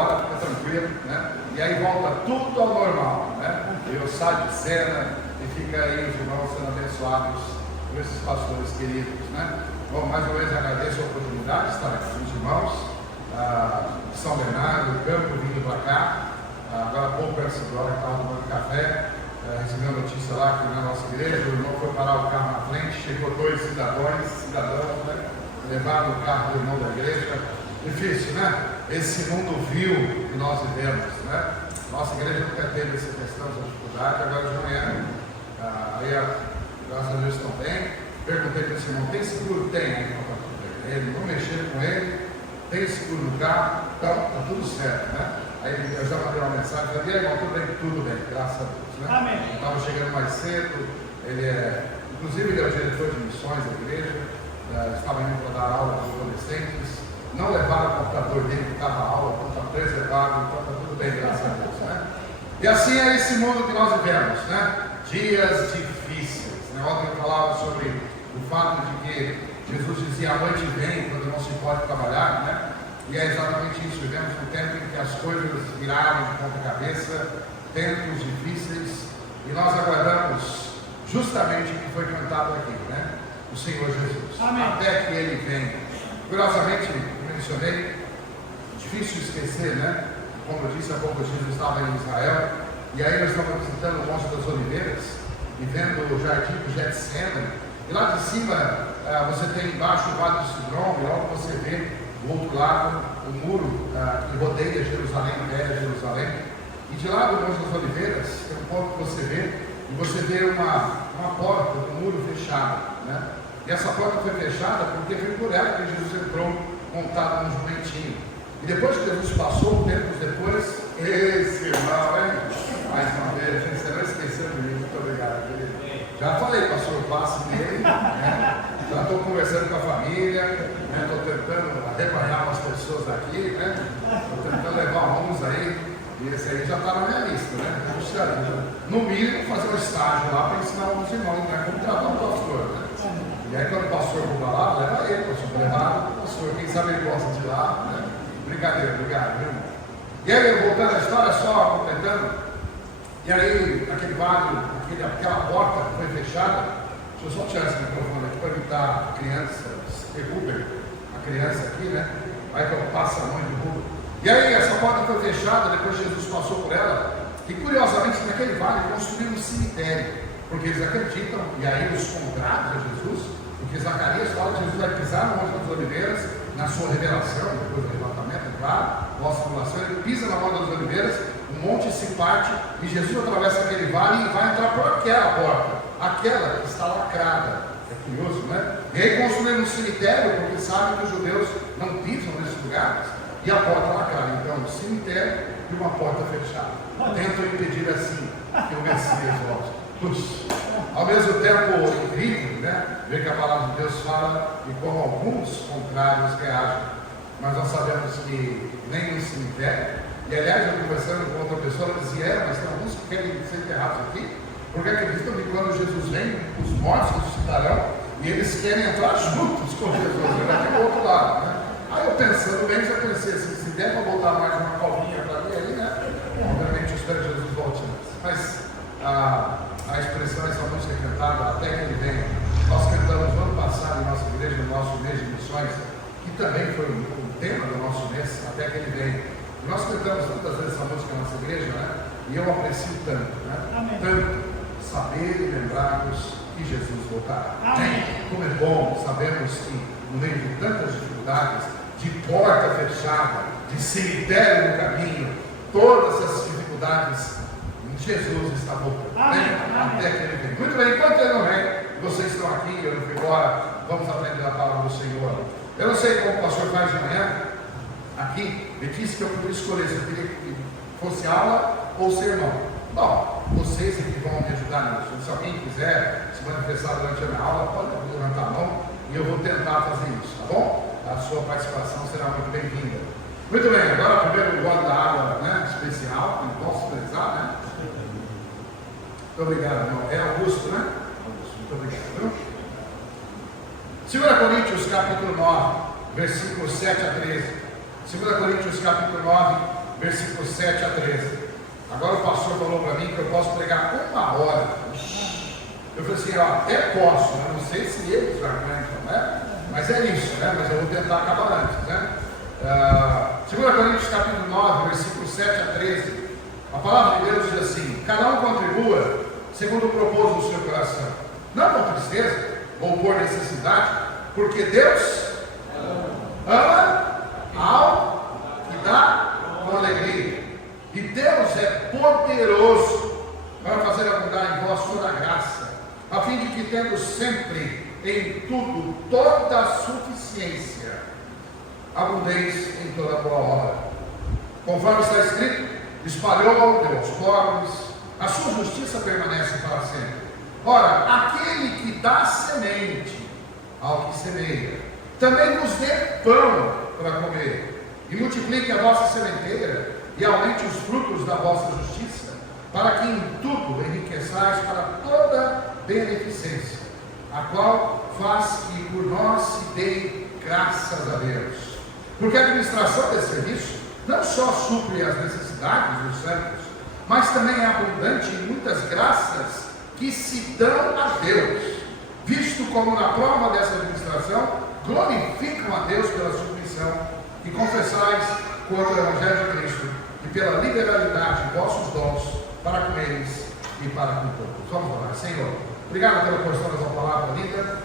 hora, fica tranquilo, né? E aí volta tudo ao normal, né? Eu saio de cena e fica aí os irmãos sendo abençoados por esses pastores queridos, né? Bom, mais uma vez agradeço a oportunidade de estar aqui com os irmãos de São Bernardo, do Campo, vindo para cá. Agora há pouco, essa hora que estava tomando café, recebeu a notícia lá que na nossa igreja o irmão foi parar o carro na frente, chegou dois cidadãos, né? Levaram o carro do irmão da igreja. Difícil, né? Esse mundo vil que nós vivemos, né? Nossa igreja nunca teve essa questão, essa dificuldade, agora de manhã, graças a Deus estão bem. Perguntei para esse irmão, tem seguro? Tem. Ele não mexeu com ele, tem seguro no carro, então está tudo certo, né? Aí eu já mandei uma mensagem, falei, irmão, tudo bem, graças a Deus, né? Amém. Estava chegando mais cedo, inclusive ele é o diretor de missões da igreja, estava indo para dar aula para os adolescentes, não levaram o computador dele que estava a aula, então está preservado, então está tudo bem, graças a Deus, né? E assim é esse mundo que nós vivemos, né? Dias difíceis, né? Ontem eu falava sobre o fato de que Jesus dizia, a noite vem quando não se pode trabalhar, né? E é exatamente isso, vivemos um tempo em que as coisas viraram de ponta cabeça, tempos difíceis, e nós aguardamos justamente o que foi cantado aqui, né? O Senhor Jesus. Amém. Até que Ele venha. Curiosamente, eu mencionei, difícil esquecer, né? Como eu disse há pouco, Jesus estava em Israel, e aí nós estamos visitando o Monte das Oliveiras, e vendo o jardim do Getsemane, e lá de cima você tem embaixo o Vale do Cedron, e logo você vê do outro lado o muro que rodeia Jerusalém, velha Jerusalém, e de lá do Monte das Oliveiras tem um ponto que você vê, e você vê uma porta, um muro fechado, né? E essa porta foi fechada porque foi por ela que Jesus entrou montado no jumentinho. E depois que Jesus passou, tempos depois, esse irmão, hein? Mais uma vez, gente, você não esqueceu de mim, muito obrigado, querido. Já falei, pastor, passe nele, né? Já estou conversando com a família, estou tentando arrebanhar umas pessoas daqui, né? Estou tentando levar uns aí, e esse aí já está na minha lista, né? No mínimo, fazer um estágio lá para ensinar os irmãos, né? Como tratar o pastor, né? E aí quando o pastor for lá, leva ele, o pastor for levar o pastor, quem sabe ele gosta de lá, né? Brincadeira, obrigado, viu, irmão? E aí, voltando à história, só completando, e aí, aquele vale, aquela porta que foi fechada, deixa eu só tirar esse microfone aqui para evitar crianças, derrubem a criança aqui, né? Vai que eu passo a mão e derrubo. E aí, essa porta foi fechada, depois Jesus passou por ela, e curiosamente, naquele vale, construíram um cemitério, porque eles acreditam, e aí os contrários a Jesus, porque Zacarias fala que Jesus vai pisar no Monte das Oliveiras, na sua revelação, depois do arrebatamento, claro, nossa revelação, ele pisa na Monte das Oliveiras, o monte se parte, e Jesus atravessa aquele vale e vai entrar por aquela porta, aquela que está lacrada. É curioso, né? E aí construíram um cemitério, porque sabem que os judeus não pisam nesses lugares, e a porta lacrada. Então, um cemitério e uma porta fechada. Tentam impedir assim que o Messias volte. Ao mesmo tempo, incrível, né? Ver que a palavra de Deus fala e como alguns contrários reagem. Mas nós sabemos que nem no cemitério, e aliás, eu conversando com outra pessoa, ela dizia, mas tem alguns que querem ser enterrados aqui, porque acreditam que quando Jesus vem, os mortos ressuscitarão, e eles querem entrar juntos com Jesus, ele aqui do outro lado, né? Aí eu pensando bem, já pensei assim, se der para botar mais uma covinha para mim aí, né? Obviamente eu espero que Jesus volte antes. Mas a expressão, essa música cantada, até que ele venha, nós cantamos no ano passado em nossa igreja, no nosso mês de missões, que também foi o tema do nosso mês, até que ele venha. E nós cantamos tantas vezes essa música na nossa igreja, né? E eu aprecio tanto, né? Amém. Tanto saber e lembrarmos que Jesus voltará. Amém. Como é bom sabermos que no meio de tantas dificuldades, de porta fechada, de cemitério no caminho, todas essas dificuldades, Jesus está voltando. Né? Até que ele vem. Muito bem, enquanto ele não vem, vocês estão aqui, eu não fui embora, vamos aprender a palavra do Senhor. Eu não sei como o pastor faz de manhã, aqui, ele disse que eu podia escolher se eu queria que fosse aula ou sermão. Bom, vocês é que vão me ajudar nisso. Se alguém quiser se manifestar durante a minha aula, pode levantar a mão e eu vou tentar fazer isso, tá bom? A sua participação será muito bem-vinda. Muito bem, agora primeiro o gole da água, né, especial, não posso prezar, né? Muito obrigado, irmão. É Augusto, né? Augusto, muito obrigado. 2 Coríntios capítulo 9, versículos 7 a 13. 2 Coríntios capítulo 9, versículos 7 a 13. Agora o pastor falou para mim que eu posso pregar 1 hora. Eu falei assim, eu até posso, eu não sei se eles aguentam, né? Mas é isso, né? Mas eu vou tentar acabar antes, né? 2 Coríntios capítulo 9, versículos 7 a 13. A palavra de Deus diz assim: cada um contribua segundo o propósito do seu coração, não com tristeza ou por necessidade, porque Deus ama ao que dá com alegria. E Deus é poderoso para fazer abundar em vós toda a graça, a fim de que, tendo sempre em tudo toda a suficiência, abundeis em toda boa obra. Conforme está escrito: espalhou, deu aos pobres, a sua justiça permanece para sempre. Ora, aquele que dá semente ao que semeia, também nos dê pão para comer, e multiplique a vossa sementeira, e aumente os frutos da vossa justiça, para que em tudo enriqueçais para toda beneficência, a qual faz que por nós se dê graças a Deus. Porque a administração desse serviço não só supre as necessidades dos santos, mas também é abundante em muitas graças que se dão a Deus, visto como na prova dessa administração glorificam a Deus pela submissão que confessais contra o Evangelho de Cristo, e pela liberalidade de vossos dons para com eles e para com todos. Vamos orar. Senhor, obrigado pela porção da tua palavra linda,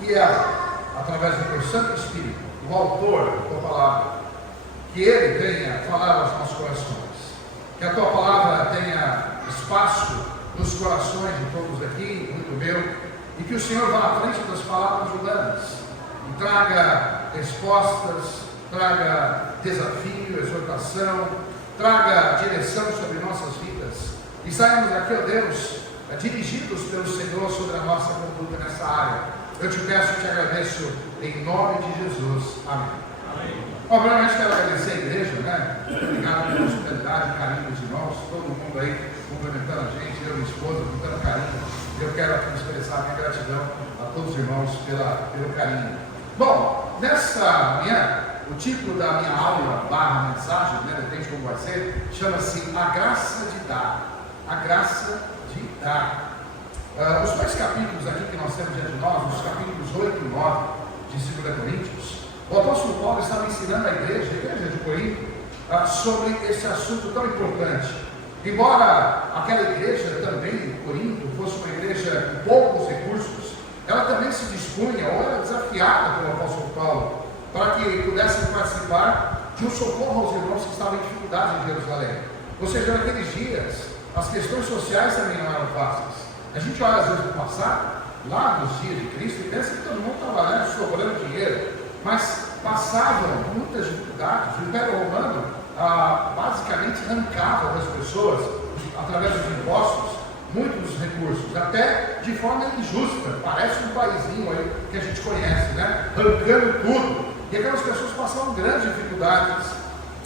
que é, através do teu Santo Espírito, o autor da tua palavra, que ele venha falar aos nossos corações, que a tua palavra tenha espaço nos corações de todos aqui, muito meu, e que o Senhor vá à frente das palavras humanas e traga respostas, traga desafio, exortação, traga direção sobre nossas vidas, e saímos daqui, ó Deus, dirigidos pelo Senhor sobre a nossa conduta nessa área. Eu te peço e te agradeço em nome de Jesus. Amém. Obviamente quero agradecer a igreja, né? Obrigado pela hospitalidade e carinho dos irmãos, todo mundo aí cumprimentando a gente, eu e minha esposa, com tanto carinho. Eu quero aqui expressar a minha gratidão a todos os irmãos pelo carinho. Bom, nessa manhã, o título da minha aula / mensagem, né, depende como vai ser, chama-se A Graça de Dar. A Graça de Dar. Os dois capítulos aqui que nós temos diante de nós, os capítulos 8 e 9 de 2 Coríntios, o apóstolo Paulo estava ensinando a igreja de Corinto, sobre esse assunto tão importante. Embora aquela igreja também, em Corinto, fosse uma igreja com poucos recursos, ela também se dispunha, ou era desafiada pelo apóstolo Paulo, para que pudessem participar de um socorro aos irmãos que estavam em dificuldade em Jerusalém. Ou seja, naqueles dias, as questões sociais também não eram fáceis. A gente olha às vezes para o passado, lá nos dias de Cristo, e pensa que todo mundo trabalhando, sobrando dinheiro, mas passavam muitas dificuldades. O Império Romano basicamente arrancava das pessoas, através dos impostos, muitos recursos, até de forma injusta. Parece um paizinho aí que a gente conhece, né? Arrancando tudo. E aquelas pessoas passavam grandes dificuldades.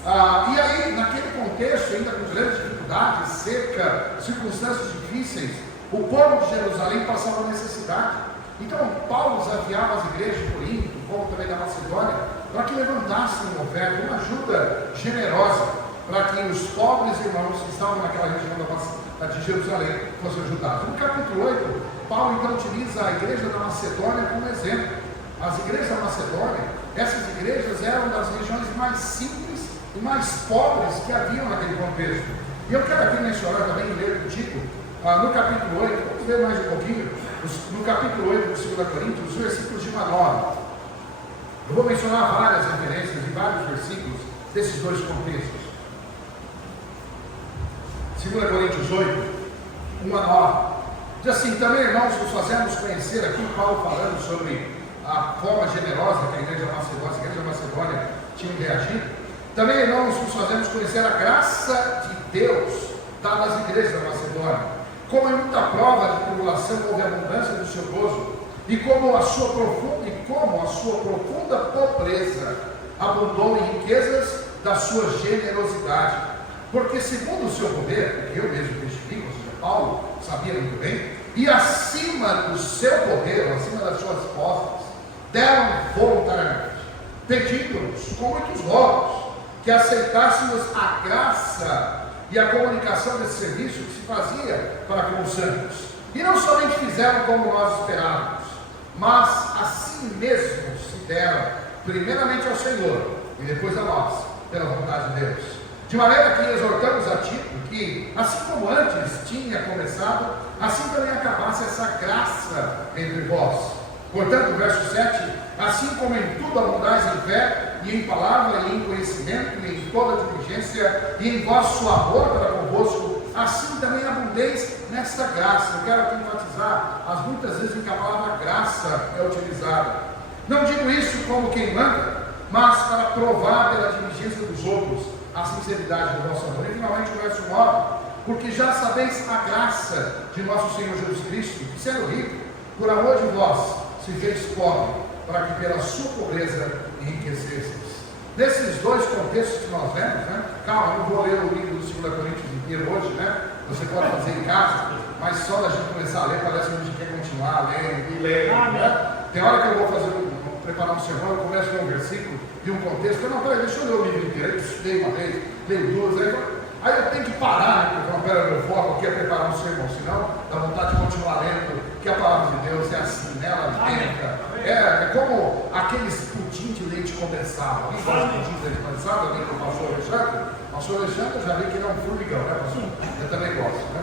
E aí, naquele contexto, ainda com grandes dificuldades, seca, circunstâncias difíceis, o povo de Jerusalém passava necessidade. Então, Paulo desafiava as igrejas de Corinto, o povo também da Macedônia, para que levantassem uma oferta, uma ajuda generosa, para que os pobres irmãos que estavam naquela região de Jerusalém fossem ajudados. No capítulo 8, Paulo então utiliza a igreja da Macedônia como exemplo. As igrejas da Macedônia, essas igrejas eram das regiões mais simples e mais pobres que haviam naquele contexto. E eu quero aqui mencionar também, ler contigo, no capítulo 8, vamos ver mais um pouquinho, no capítulo 8 de 2 Coríntios, os versículos de 1 a 9. Eu vou mencionar várias referências e vários versículos desses dois contextos. 2 Coríntios 8, 1 a 9. Diz assim: também, irmãos, nos fazemos conhecer aqui, Paulo falando sobre a forma generosa que a igreja Macedônia tinha reagido. Também, irmãos, nos fazemos conhecer a graça de Deus dada às igrejas da Macedônia. Como em muita prova de tribulação houve abundância do seu gozo, e como a sua profunda pobreza abundou em riquezas da sua generosidade. Porque segundo o seu poder, que eu mesmo testifico, ou seja, Paulo sabia muito bem, e acima do seu poder, acima das suas posses, deram voluntariamente, pedindo-nos com muitos rogos, que aceitássemos a graça e a comunicação desse serviço que se fazia para com os santos. E não somente fizeram como nós esperávamos, mas a si mesmos se deram, primeiramente ao Senhor e depois a nós, pela vontade de Deus. De maneira que exortamos a Tito que, assim como antes tinha começado, assim também acabasse essa graça entre vós. Portanto, verso 7, assim como em tudo abundais em fé, e em palavra, e em conhecimento, e em toda diligência, e em vosso amor para convosco, assim também abundeis nesta graça. Eu quero aqui enfatizar as muitas vezes em que a palavra graça é utilizada. Não digo isso como quem manda, mas para provar pela diligência dos outros a sinceridade do vosso amor. E finalmente o verso 9, porque já sabeis a graça de nosso Senhor Jesus Cristo, que sendo rico, por amor de vós, se fez pobre, para que pela sua pobreza enriquecesseis. Nesses dois contextos que nós vemos, né? Calma, eu não vou ler o livro do 2 Coríntios inteiro hoje, né? Você pode fazer em casa, mas só da gente começar a ler, parece que a gente quer continuar lendo e lendo, né? Tem hora que eu vou preparar um sermão, eu começo com um versículo de um contexto, eu não, peraí, deixa eu ler o livro inteiro, eu estudei uma vez, leio duas, aí eu tenho que parar, né? Porque pera, meu foco aqui é preparar um sermão, senão dá vontade de continuar lendo, que a palavra de Deus é assim, né? Ela alimenta. É como aqueles pudim de leite condensado. Alguém faz pudim de leite condensado? Alguém com o pastor Alexandre? O pastor Alexandre eu já vi que ele é um formigão, né, pastor? Eu também gosto, né?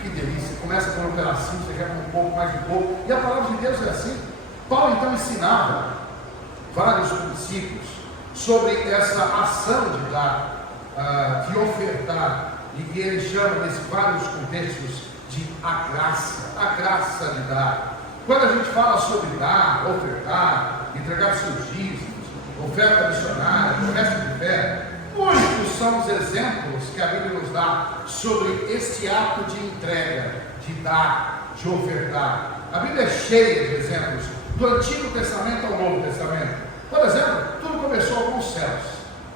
Que delícia. Começa com um pedacinho, você quer um pouco, mais um pouco. E a palavra de Deus é assim. Paulo então ensinava vários princípios sobre essa ação de dar, de ofertar, e que ele chama nesses vários contextos de a graça de dar. Quando a gente fala sobre dar, ofertar, entregar seus dízimos, oferta missionária, promessa de fé, muitos são os exemplos que a Bíblia nos dá sobre este ato de entrega, de dar, de ofertar. A Bíblia é cheia de exemplos, do Antigo Testamento ao Novo Testamento. Por exemplo, tudo começou com os céus,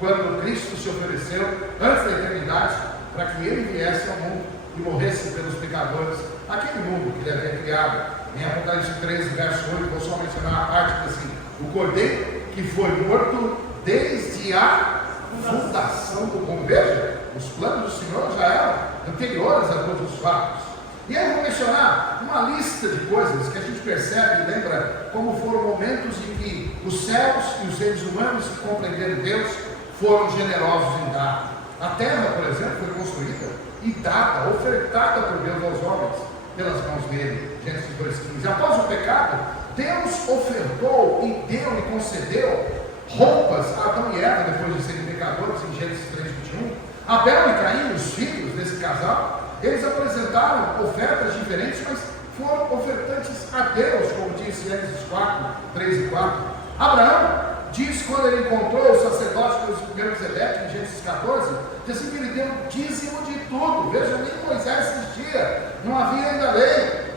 quando Cristo se ofereceu antes da eternidade para que Ele viesse ao mundo e morresse pelos pecadores, aquele mundo que Ele havia criado. Em Apocalipse 13, verso 8, vou só mencionar a parte que assim, o cordeiro que foi morto desde a fundação do mundo. Veja, os planos do Senhor já eram anteriores a todos os fatos. E aí eu vou mencionar uma lista de coisas que a gente percebe e lembra como foram momentos em que os céus e os seres humanos que compreenderam Deus foram generosos em dar. A terra, por exemplo, foi construída e dada, ofertada por Deus aos homens, pelas mãos dele. Gênesis 2,15. Após o pecado, Deus ofertou e deu e concedeu roupas a Adão e Eva, depois de serem pecadores, em Gênesis 3,21. Abel e Caim, os filhos desse casal, eles apresentaram ofertas diferentes, mas foram ofertantes a Deus, como diz Gênesis 4, 3 e 4. Abraão diz, quando ele encontrou o sacerdote Melquisedeque, em Gênesis 14, diz assim que ele deu dízimo de tudo. Veja, nem Moisés existia, não havia ainda lei.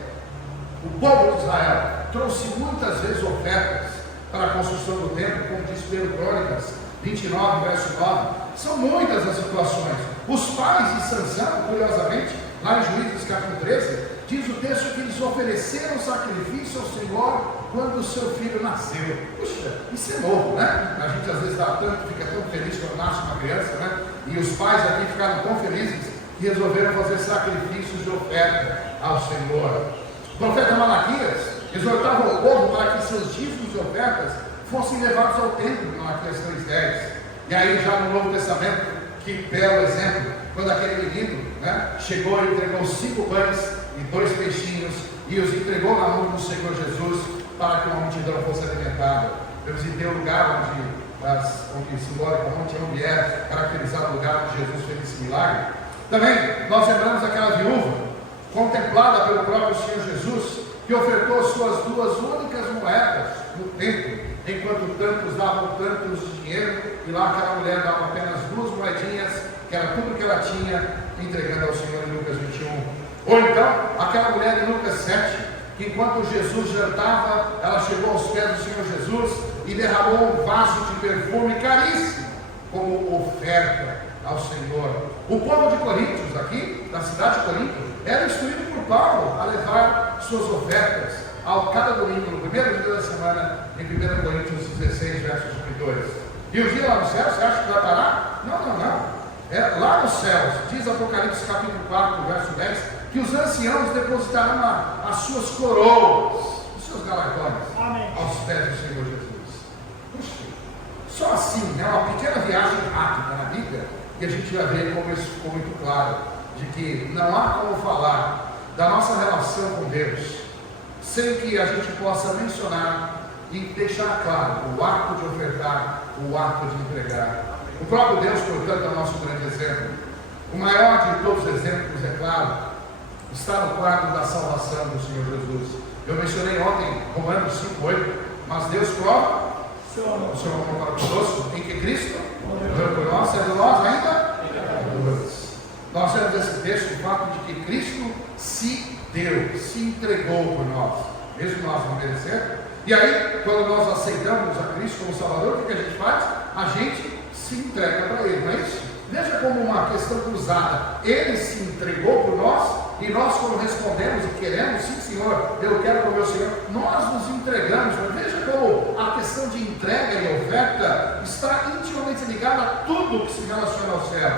O povo de Israel trouxe muitas vezes ofertas para a construção do templo, como diz 1 Crônicas 29, verso 9. São muitas as situações. Os pais de Sansão, curiosamente, lá em Juízes capítulo 13, diz o texto que eles ofereceram sacrifício ao Senhor quando o seu filho nasceu. Puxa, isso é novo, né? A gente às vezes fica tão feliz quando nasce uma criança, né? E os pais aqui ficaram tão felizes que resolveram fazer sacrifícios de oferta ao Senhor. O profeta Malaquias exortava o povo para que seus dízimos e ofertas fossem levados ao templo, em Malaquias 3,10. E aí já no Novo Testamento, que belo exemplo, quando aquele menino, né, chegou e entregou 5 pães e 2 peixinhos e os entregou na mão do Senhor Jesus para que uma multidão fosse alimentada. Eu visitei o lugar onde simbolicamente onde é caracterizado o lugar onde Jesus fez esse milagre. Também nós lembramos aquela viúva contemplada pelo próprio Senhor Jesus, que ofertou suas 2 únicas moedas no templo, enquanto tantos davam tantos de dinheiro, e lá aquela mulher dava apenas 2 moedinhas, que era tudo que ela tinha, entregando ao Senhor em Lucas 21. Ou então, aquela mulher em Lucas 7, que enquanto Jesus jantava, ela chegou aos pés do Senhor Jesus e derramou um vaso de perfume caríssimo, como oferta ao Senhor. O povo de Coríntios, aqui, da cidade de Corinto, era instruído por Paulo a levar suas ofertas ao cada domingo, no primeiro dia da semana, em 1 Coríntios 16, versos 1 e 2. E o dia lá no céu, você acha que vai parar? Não. É lá nos céus, diz Apocalipse capítulo 4, verso 10, que os anciãos depositarão as suas coroas, os seus galardões, aos pés do Senhor Jesus. Puxa, só assim, né, uma pequena viagem rápida na Bíblia, que a gente vai ver como isso ficou muito claro, de que não há como falar da nossa relação com Deus, sem que a gente possa mencionar e deixar claro o ato de ofertar, o ato de entregar. O próprio Deus, portanto, é o nosso grande exemplo. O maior de todos os exemplos, é claro, está no quadro da salvação do Senhor Jesus. Eu mencionei ontem Romanos 5:8, mas Deus prova o seu amor para conosco, em que Cristo morreu por nós, sendo nós ainda pecadores. Nós vemos esse texto, o fato de que Cristo se deu, se entregou por nós, mesmo nós não merecemos. E aí, quando nós aceitamos a Cristo como Salvador, o que a gente faz? A gente se entrega para Ele, não é isso? Veja como uma questão cruzada. Ele se entregou por nós, e nós, quando respondemos e queremos, sim Senhor, eu quero para o meu Senhor, nós nos entregamos. Veja como a questão de entrega e oferta está intimamente ligada a tudo que se relaciona ao céu.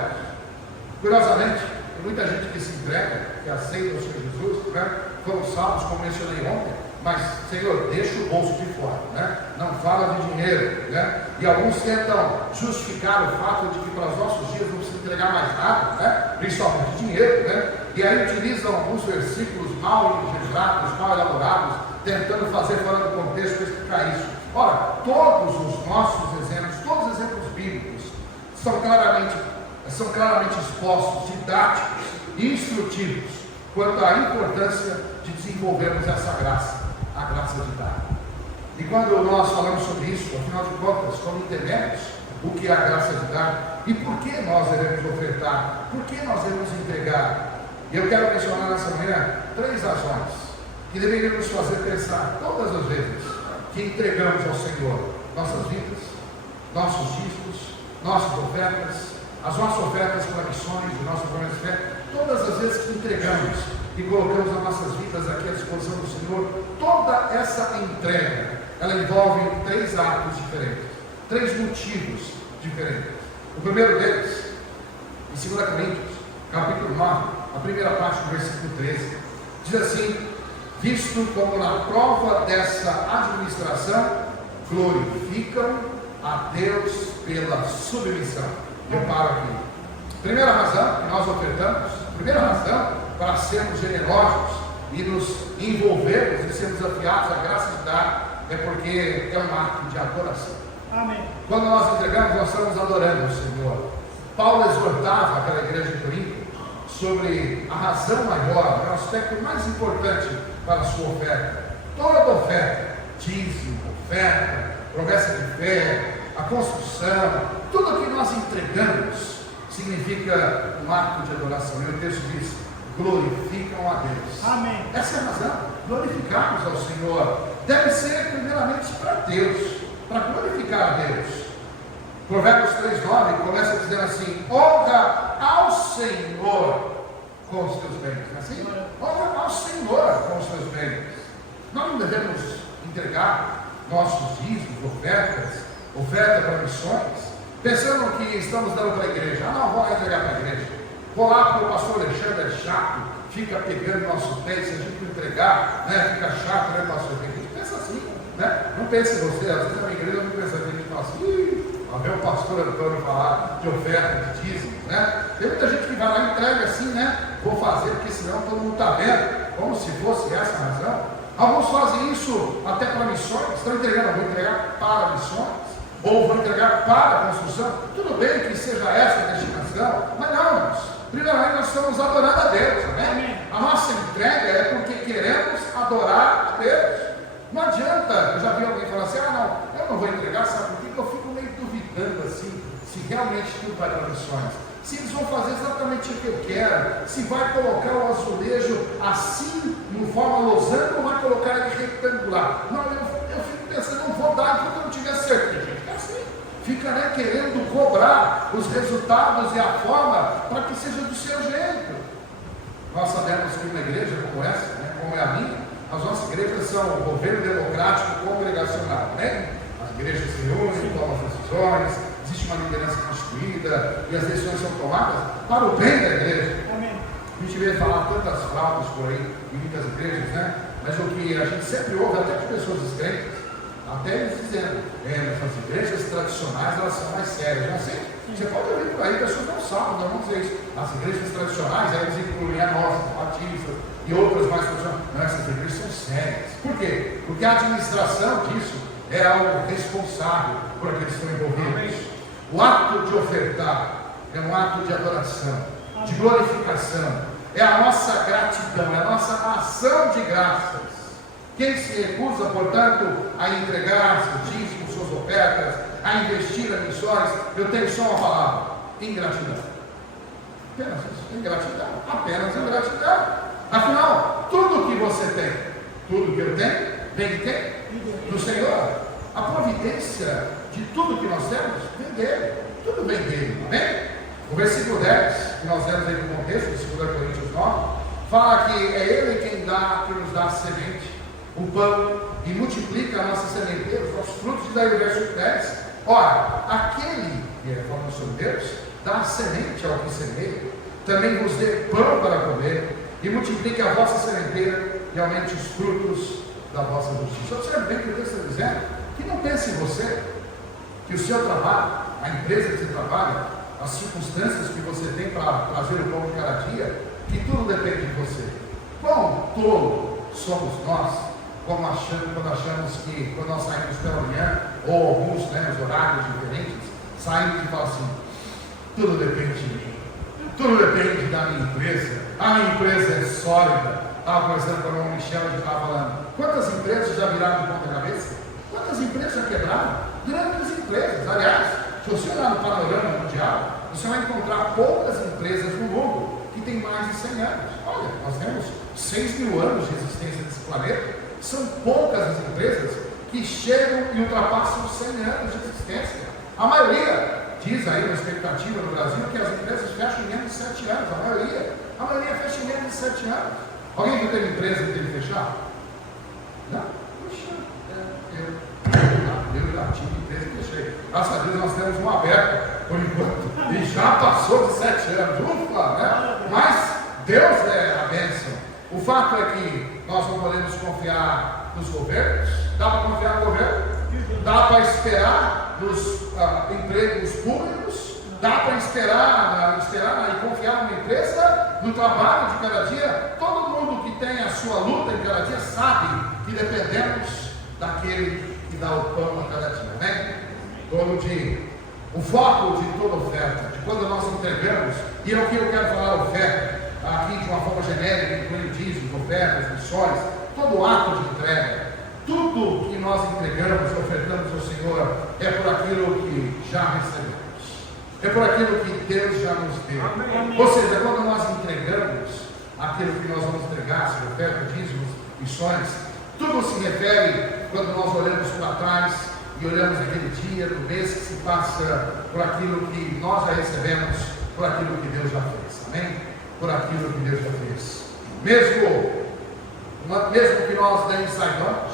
Curiosamente, tem muita gente que se entrega, que aceita o Senhor Jesus, né? Foram salvos, como mencionei ontem, mas, Senhor, deixa o bolso de fora, né? Não fala de dinheiro, né? E alguns tentam justificar o fato de que para os nossos dias não precisa entregar mais nada, né? Principalmente dinheiro, né? E aí utilizam alguns versículos mal registrados, mal elaborados, tentando fazer fora do contexto para explicar isso. Ora, todos os nossos exemplos, todos os exemplos bíblicos, são claramente expostos, didáticos e instrutivos quanto à importância de desenvolvermos essa graça, a graça de dar. E quando nós falamos sobre isso, afinal de contas, como entendemos o que é a graça de dar e por que nós devemos ofertar, por que nós devemos entregar, e eu quero mencionar nessa manhã 3 razões que deveriam nos fazer pensar todas as vezes que entregamos ao Senhor nossas vidas, nossos dízimos, nossas ofertas, as nossas ofertas para missões, o nosso programa de fé, todas as vezes que entregamos e colocamos as nossas vidas aqui à disposição do Senhor, toda essa entrega, ela envolve 3 atos diferentes, 3 motivos diferentes. O primeiro deles, em 2 Coríntios, capítulo 9, a primeira parte do versículo 13, diz assim: visto como na prova dessa administração glorificam a Deus pela submissão. Eu paro aqui. Primeira razão que nós ofertamos, primeira razão para sermos generosos e nos envolvermos e sermos desafiados à graça de dar, é porque é um ato de adoração. Amém. Quando nós entregamos, nós estamos adorando o Senhor. Paulo exortava aquela igreja de Corinto sobre a razão maior, o aspecto mais importante para a sua oferta. Toda oferta, dízimo, oferta, promessa de fé, a construção, tudo que nós entregamos significa um ato de adoração. E o texto diz: glorificam a Deus. Amém. Essa é a razão. Glorificarmos ao Senhor deve ser primeiramente para Deus, para glorificar a Deus. Provérbios 3:9 começa dizendo assim: honra ao Senhor com os teus bens. Assim? Honra ao Senhor com os teus bens. Nós não devemos entregar nossos dízimos, oferta para missões, pensando que estamos dando para a igreja. Não, vou lá entregar para a igreja. Vou lá porque o pastor Alexandre é chato, fica pegando nosso pé, se a gente não entregar, né, fica chato, né, pastor? A gente pensa assim, né? Não pense em você, às vezes na minha igreja eu não penso assim, a gente fala assim, vai ver o pastor Antônio falar de oferta, de dízimo, né? Tem muita gente que vai lá e entrega assim, né? Vou fazer porque senão todo mundo está vendo, como se fosse essa a razão. Alguns fazem isso até para missões, estão entregando, vou entregar para missões, ou vou entregar para a construção. Tudo bem que seja essa a destinação, mas não, irmãos. Primeiramente nós estamos adorando a Deus, amém? A nossa entrega é porque queremos adorar a Deus. Não adianta, eu já vi alguém falar assim: eu não vou entregar, sabe por quê? Porque eu fico meio duvidando assim, se realmente tudo vai para missões. Se eles vão fazer exatamente o que eu quero, se vai colocar o azulejo assim, em forma losango, ou vai colocar ele retangular. Não, eu fico pensando, não vou dar enquanto eu não tiver certeza. Fica assim, fica, né, querendo cobrar os resultados e a forma para que seja do seu jeito. Nós sabemos que uma igreja como essa, né, como é a minha, as nossas igrejas são o governo democrático congregacional, né? As igrejas se reúnem, tomam decisões, existe uma liderança constituída e as decisões são tomadas para o bem da igreja. Amém. A gente vê falar tantas fraudes por aí em muitas igrejas, né? Mas o que a gente sempre ouve, até de pessoas descrentes, até eles dizendo, as igrejas tradicionais elas são mais sérias, não é assim? Você pode ouvir por aí, pessoas não sabem, não vão dizer isso. As igrejas tradicionais, aí eles incluem a nossa, a Batista e outras mais tradicionais. Não, essas igrejas são sérias. Por quê? Porque a administração disso é algo responsável por aqueles que estão envolvidos. O ato de ofertar é um ato de adoração, de glorificação, é a nossa gratidão, é a nossa ação de graças. Quem se recusa, portanto, a entregar seus dízimos, suas ofertas, a investir em missões, eu tenho só uma palavra: ingratidão. Apenas isso, ingratidão, apenas ingratidão. Afinal, tudo que você tem, tudo que eu tenho, vem de quem? Do Senhor. A providência de tudo que nós temos vem dele, tudo vem dele, amém? O versículo 10, que nós lemos aí no contexto, de 2 Coríntios 9, fala que é ele quem nos dá a semente, o pão, e multiplica a nossa sementeira, os nossos frutos. Diz aí o verso 10, ora, aquele que é falando sobre Deus, dá semente ao que semeia, também vos dê pão para comer, e multiplique a vossa sementeira, e aumente os frutos da vossa justiça. Observe bem que o texto está dizendo, que não pense em você, que o seu trabalho, a empresa que você trabalha, as circunstâncias que você tem para trazer o pão de cada dia, que tudo depende de você. Quão tolo somos nós, quando achamos que, quando nós saímos pela manhã, ou alguns, né, os horários diferentes, saímos e falamos assim, tudo depende de mim, tudo depende da minha empresa, a minha empresa é sólida. Estava conversando com o irmão Michel, a gente estava falando, quantas empresas já viraram de ponta cabeça? Quantas empresas já quebraram? Grandes empresas. Aliás, se você olhar no panorama mundial, você vai encontrar poucas empresas no mundo que têm mais de 100 anos. Olha, nós temos 6.000 anos de existência desse planeta. São poucas as empresas que chegam e ultrapassam 100 anos de existência. A maioria, diz aí uma expectativa no Brasil, que as empresas fecham em menos de 7 anos. A maioria fecha em menos de 7 anos. Alguém que teve empresa que teve que fechar? Não? Puxa, eu já tive empresa que fechei. Graças a Deus nós temos uma aberta por enquanto. E já passou de 7 anos. Ufa, né? Mas Deus é a bênção. O fato é que nós não podemos confiar nos governos. Dá para confiar no governo? Dá para esperar nos empregos públicos? Dá para esperar e confiar numa empresa, no trabalho de cada dia? Todo mundo que tem a sua luta em cada dia sabe que dependemos daquele que dá o pão a cada dia, né? Todo dia. O foco de toda oferta, de quando nós entregamos, e é o que eu quero falar, oferta, aqui de uma forma genérica, incluindo dízimos, ofertas, missões, todo ato de entrega, tudo que nós entregamos, ofertamos ao Senhor, é por aquilo que já recebemos. É por aquilo que Deus já nos deu. Amém. Ou seja, quando nós entregamos aquilo que nós vamos entregar, se oferta, dízimos, missões, tudo se refere quando nós olhamos para trás e olhamos aquele dia, do mês que se passa, por aquilo que nós já recebemos, por aquilo que Deus já fez. Amém? Por aquilo que Deus já fez. Mesmo que nós nem saibamos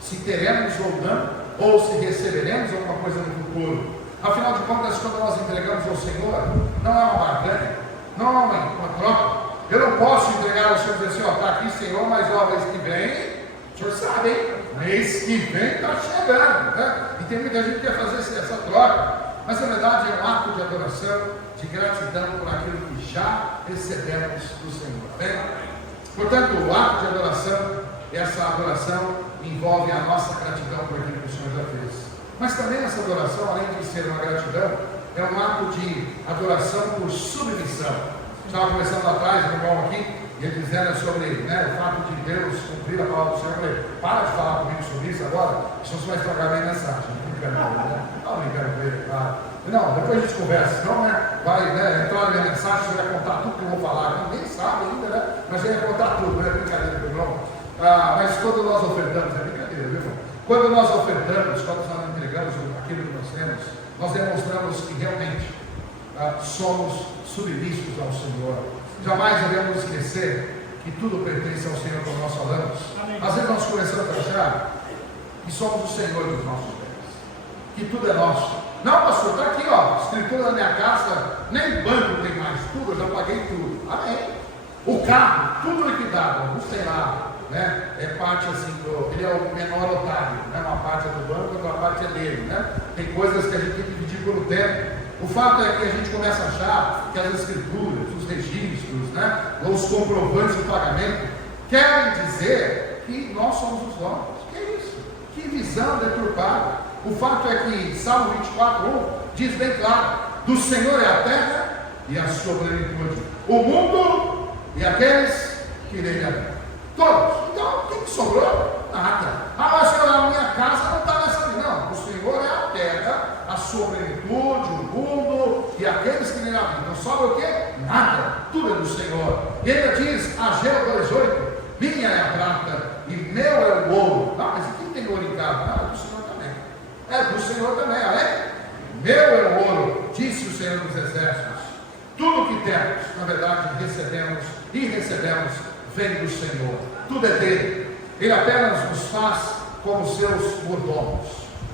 se teremos ou não, ou se receberemos alguma coisa no futuro. Afinal de contas, quando nós entregamos ao Senhor, não é uma barganha, não é uma troca. Eu não posso entregar ao Senhor e dizer assim, está aqui, Senhor, mas mês que vem, o Senhor sabe, hein? Mês que vem está chegando, né? E tem muita gente que quer fazer essa troca. Mas na verdade é um ato de adoração, de gratidão por aquilo que já recebemos do Senhor. Amém? Portanto, o ato de adoração, essa adoração envolve a nossa gratidão por aquilo que o Senhor já fez. Mas também essa adoração, além de ser uma gratidão, é um ato de adoração por submissão. Estava conversando lá atrás, o irmão aqui, e ele dizendo sobre o fato de Deus cumprir a palavra do Senhor. Eu falei, para de falar comigo sobre isso agora, senão você vai estragar a minha mensagem. Não brincando com ele, claro. Não, depois a gente conversa, senão vai entrar na minha mensagem, você vai contar tudo que eu vou falar. Ninguém sabe ainda, né? Mas ele vai contar tudo, não é brincadeira, meu irmão. Mas quando nós ofertamos, é brincadeira, viu, irmão? Quando nós ofertamos, quando nós entregamos aquilo que nós temos, nós demonstramos que realmente somos submissos ao Senhor. Jamais devemos esquecer que tudo pertence ao Senhor, como nós falamos. Amém. Às vezes nós começamos a achar que somos o Senhor dos nossos bens, que tudo é nosso. Não, pastor, está aqui, ó, escritura da minha casa, nem banco tem mais, tudo, eu já paguei tudo. Amém. O carro, tudo liquidado, não sei lá, né? É parte assim, ele é o menor otário, né? Uma parte é do banco, outra parte é dele, né? Tem coisas que a gente tem que dividir pelo tempo. O fato é que a gente começa a achar que as escrituras, os registros, né? Os comprovantes de pagamento querem dizer que nós somos os donos. Que é isso? Que visão deturpada. O fato é que Salmo 24:1 diz bem claro: do Senhor é a terra e a sua plenitude, o mundo e aqueles que nele habitam. Todos. Então, o que sobrou? Nada. Ah, mas a minha casa não está nessa ali. Não, o Senhor é a terra, a sua plenitude, o mundo e aqueles que nele habitam. Não sobra o quê? Nada. Tudo é do Senhor. E ainda diz, Ageu 2:8: minha é a prata e meu é o ouro. Não, mas quem tem ouro em casa? Não, é do Senhor também. É do Senhor também, amém? Meu é o ouro, disse o Senhor dos Exércitos. Tudo que temos, na verdade, recebemos vem do Senhor. Tudo é dele. Ele apenas nos faz como seus mordomos.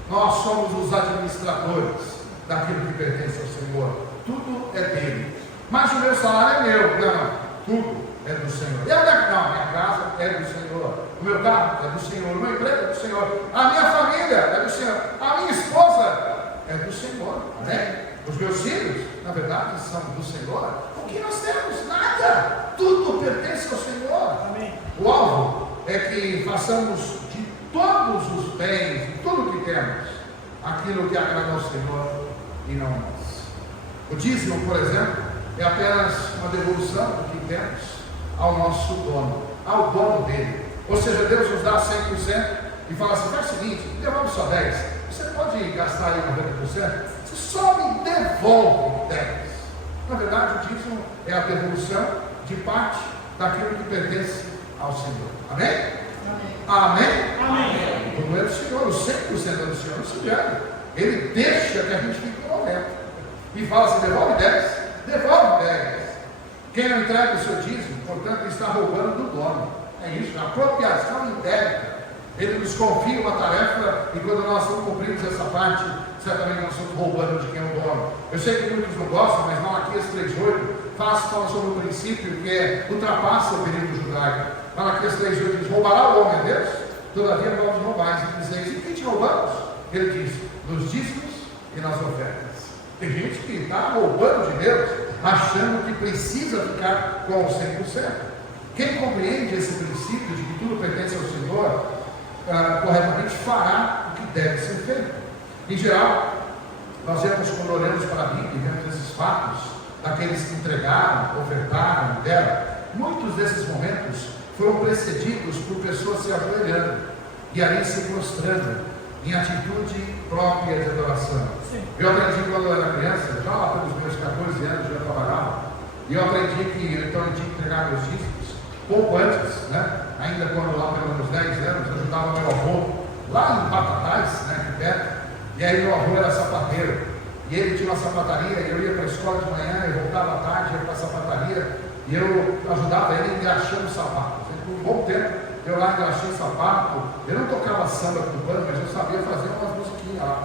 Nós somos os administradores daquilo que pertence ao Senhor. Tudo é dele. Mas o meu salário é meu. Não, tudo é do Senhor. Não, minha casa é do Senhor. O meu carro é do Senhor. O meu emprego é do Senhor. A minha família é do Senhor. A minha esposa é do Senhor. Amém? Os meus filhos, na verdade, são do Senhor. O que nós temos? Nada. Tudo pertence ao Senhor. Amém. O alvo é que façamos de todos os bens, de tudo que temos, aquilo que agrada ao Senhor e não a nós. O dízimo, por exemplo, é apenas uma devolução do que temos ao nosso dono, ao dono dele. Ou seja, Deus nos dá 100% e fala assim: faz o seguinte, devolve só 10%. Você pode gastar aí 90%, você só me devolve 10%. Na verdade, o dízimo é a devolução de parte daquilo que pertence ao Senhor. Amém? Amém? Amém? Como é do Senhor, o 100% é do Senhor, não se engane. Ele deixa que a gente fique no momento e fala assim: devolve 10%, devolve 10%. Quem não entrega o seu dízimo, portanto, está roubando do dono. É isso, a apropriação indébita. Ele nos confia uma tarefa e quando nós não cumprimos essa parte, certamente nós estamos roubando de quem é o dono. Eu sei que muitos não gostam, mas Malaquias 3:8 fala sobre um princípio que ultrapassa o período judaico. Malaquias 3:8 diz: roubará o homem a Deus? Todavia não vos roubais. E dizeis: e quem te roubamos? Ele diz: nos dízimos e nas ofertas. Tem gente que está roubando de Deus, achando que precisa ficar com o 100%. Quem compreende esse princípio de que tudo pertence ao Senhor, corretamente fará o que deve ser feito. Em geral, nós vemos, quando olhamos para a Bíblia e vemos esses fatos, daqueles que entregaram, ofertaram, deram, muitos desses momentos foram precedidos por pessoas se ajoelhando e ali se prostrando em atitude própria de adoração. Sim. Eu aprendi quando eu era criança, já lá pelos meus 14 anos, já trabalhava, e eu aprendi que então eu tinha que entregar meus dízimos pouco antes, né? Ainda quando lá pelos 10 anos, eu ajudava meu avô lá em Batatais, né, aqui perto, e aí meu avô era sapateiro, e ele tinha uma sapataria, e eu ia para a escola de manhã, e voltava à tarde, ia para a sapataria, e eu ajudava ele engraxando sapatos. Por um bom tempo, eu lá engraxei sapato, eu não tocava samba cubano, mas eu sabia fazer umas musiquinhas lá,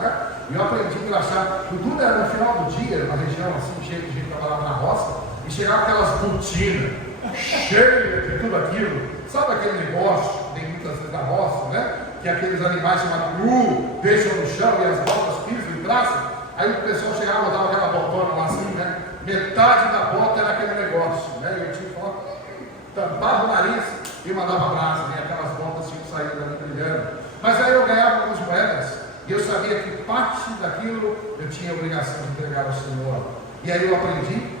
né? E eu aprendi a engraxar. Tudo era no final do dia, uma região assim, cheia de gente que trabalhava na roça, e chegava aquelas botinas, cheias de tudo aquilo. Sabe aquele negócio que tem muitas vezes na roça, né? Que aqueles animais chamados deixam no chão e as botas pisam e traçam. Aí o pessoal chegava e dava aquela botona lá assim, né? Metade da bota era aquele negócio, né? E eu tinha que falar, tampava o nariz e mandava brasa, né? Aquelas botas tinham saído dali brilhando. Mas aí eu ganhava algumas moedas e eu sabia que parte daquilo eu tinha a obrigação de entregar ao Senhor. E aí eu aprendi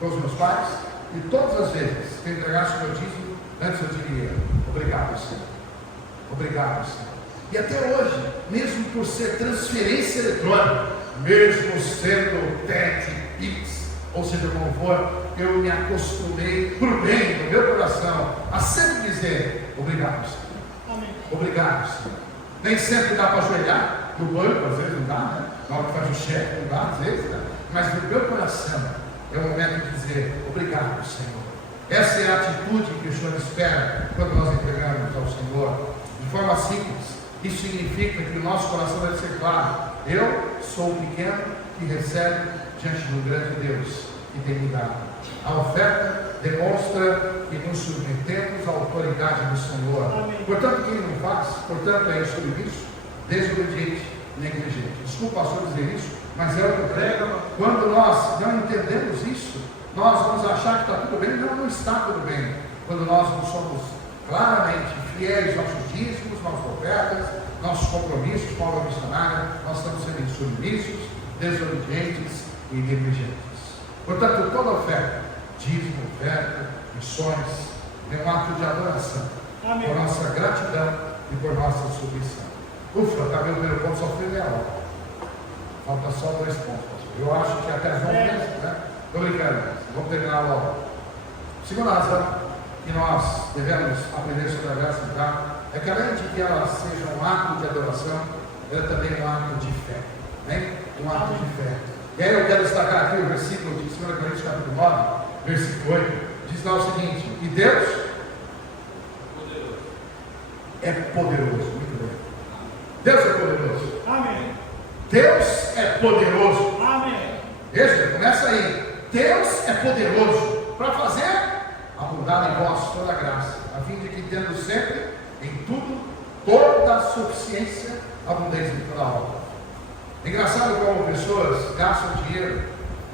com os meus pais, e todas as vezes que eu entregasse o meu dízimo, antes eu diria: obrigado, Senhor. Obrigado, Senhor. E até hoje, mesmo por ser transferência eletrônica, mesmo sendo TED, Pix, ou seja como for, eu me acostumei por bem no meu coração a sempre dizer: obrigado, Senhor. Amém. Obrigado, Senhor. Nem sempre dá para ajoelhar no banco, às vezes não dá, né? Na hora que faz o cheque, não dá, às vezes, né? Mas no meu coração é o momento de dizer: obrigado, Senhor. Essa é a atitude que o Senhor espera quando nós entregamos ao Senhor. De forma simples, isso significa que o nosso coração deve ser claro: Eu sou o pequeno que recebe diante do grande Deus que tem me dado. A oferta demonstra que nos submetemos à autoridade do Senhor. Amém. Portanto, quem não faz, portanto, é submisso, desobediente, negligente. Desculpa, pastor, dizer isso, mas é o que eu prego. Quando nós não entendemos isso, nós vamos achar que está tudo bem. Não, não está tudo bem. Quando nós não somos claramente fiéis aos nossos dízimos, nossas ofertas, nossos compromissos com a obra missionária, nós estamos sendo submissos, desobedientes e negligentes. Portanto, toda oferta, dízimo, oferta, missões, é um ato de adoração. Amém. Por nossa gratidão e por nossa submissão. Ufa, está meu primeiro ponto, só foi meia hora. Falta só 2 pontos, pastor. Eu acho que até as 11, né? Estou brincando, vamos terminar logo. Segunda razão que nós devemos aprender sobre a graça de dar é que, além de que ela seja um ato de adoração, ela também é um ato de fé. Né? Um ato de fé. E aí eu quero destacar aqui o versículo de 2 Coríntios capítulo 9, versículo 8, diz lá o seguinte: e Deus é poderoso. Muito bem. Deus é poderoso. Amém. Deus é poderoso. Amém. Veja, começa aí. Deus é poderoso para fazer abundar em vós toda a graça, a fim de que, tendo sempre em tudo toda a suficiência, abundância em toda a obra. É engraçado como pessoas gastam dinheiro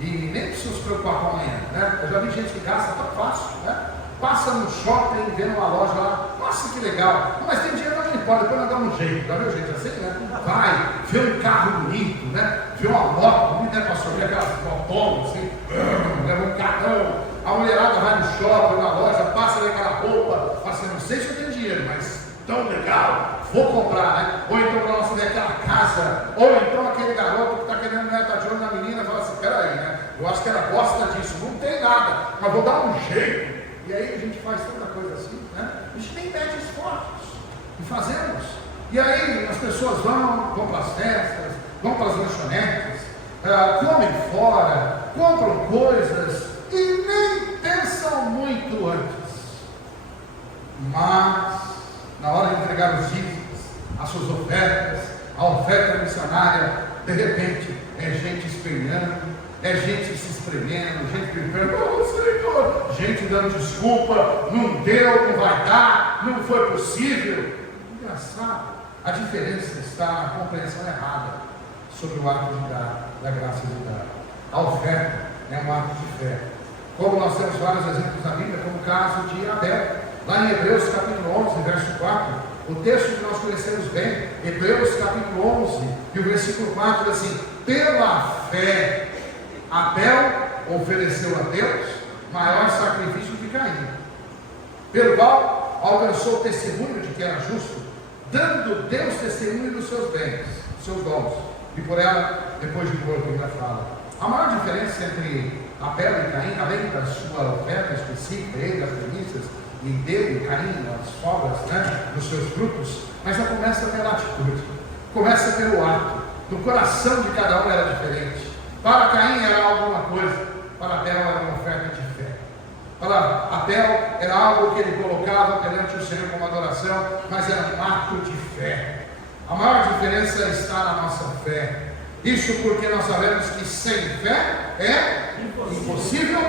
e nem precisam se preocupar com amanhã, né? Eu já vi gente que gasta tão fácil, né? Passa no shopping, vê numa loja lá, nossa, que legal, mas tem dinheiro, não importa, depois nós damos um jeito, já viu gente assim, né? Vai, vê um carro bonito, né? Vê uma moto bonita, né, pastor? Vê aquelas motonas assim, leva um carrão, a mulherada vai no shopping, na loja, passa naquela roupa, fala assim, não sei se eu tenho dinheiro, mas tão legal, vou comprar, né? Ou então para nós ver aquela casa, ou então aquele garoto que está querendo, né, tá de olho na menina, fala assim, peraí, né? Eu acho que ela gosta disso, não tem nada, mas vou dar um jeito. E aí a gente faz tanta coisa assim, né? A gente nem mede esforços e fazemos. E aí as pessoas vão para as festas, vão para as lanchonetes, comem fora, compram coisas e nem pensam muito antes. Mas na hora de entregar os dízimos, as suas ofertas, a oferta missionária, de repente é gente esperando, é gente se espremendo, gente gritando, oh Senhor, gente dando desculpa, não deu, não vai dar, não foi possível. Engraçado, a diferença está na compreensão errada sobre o ato de dar, da graça de dar. A oferta é um ato de fé. Como nós temos vários exemplos na Bíblia, como o caso de Abel, lá em Hebreus capítulo 11, verso 4, o texto que nós conhecemos bem, Hebreus capítulo 11, e o versículo 4 diz assim: pela fé, Abel ofereceu a Deus maior sacrifício que Caim, pelo qual alcançou o testemunho de que era justo, dando Deus testemunho dos seus bens, dos seus dons, e por ela, depois de morto, ainda fala. A maior diferença entre Abel e Caim, além da sua oferta específica, ele, as primícias, e dele, Caim, as sobras, né, dos seus frutos, mas já começa pela atitude, começa pelo ato, do coração de cada um era diferente. Para Caim era alguma coisa, para Abel era uma oferta de fé. Para Abel era algo que ele colocava perante o Senhor como adoração, mas era um ato de fé. A maior diferença está na nossa fé. Isso porque nós sabemos que sem fé é impossível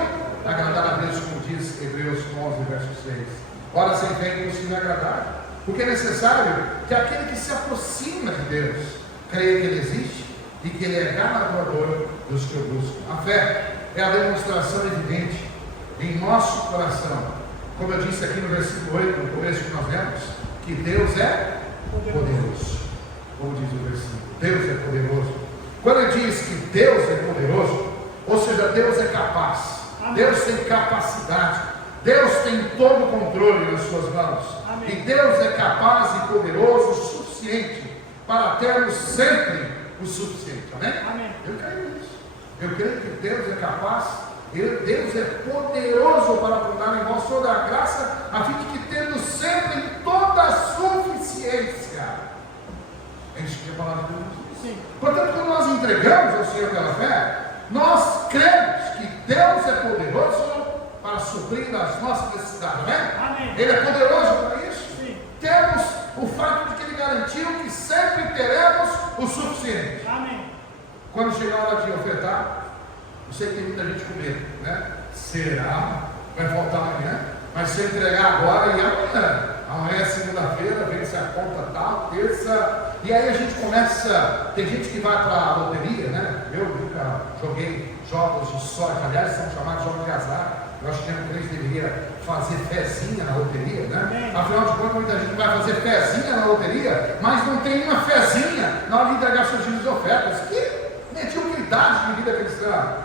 agradar a Deus, como diz Hebreus 11, verso 6. Ora, sem fé é impossível agradar, porque é necessário que aquele que se aproxima de Deus creia que Ele existe e que Ele é galardoador dos que o buscam. A fé é a demonstração evidente em nosso coração, como eu disse aqui no versículo 8, no começo que nós vemos, que Deus é poderoso. Como diz o versículo, Deus é poderoso. Quando ele diz que Deus é poderoso, ou seja, Deus é capaz, Deus tem capacidade, Deus tem todo o controle nas suas mãos. Amém. E Deus é capaz e poderoso o suficiente para termos sempre o suficiente. Amém? Amém. Eu creio nisso. Eu creio que Deus é capaz, Deus é poderoso para abundar em vós toda a graça, a fim de que tendo sempre toda a suficiência. É isso que a palavra de Deus diz. Sim. Portanto, quando nós entregamos ao Senhor pela fé, nós cremos que Deus é poderoso para suprir as nossas necessidades. Amém? Amém. Ele é poderoso para isso? Sim. Temos o fato de que Ele garantiu que sempre teremos o suficiente. Amém. Quando chegar a hora de ofertar, eu sei que tem muita gente com medo, né? Será? Vai faltar amanhã? Mas se eu entregar agora e amanhã? Amanhã é segunda-feira, vence a conta tal, terça. E aí a gente começa. Tem gente que vai para a loteria, né? Eu nunca joguei jogos de sorte, aliás, são chamados jogos de azar. Eu acho que a gente deveria fazer fezinha na loteria, né? Afinal de contas, muita gente vai fazer fezinha na loteria, mas não tem uma fezinha na hora de entregar seus dízimos e ofertas. Que mediocridade de vida cristã.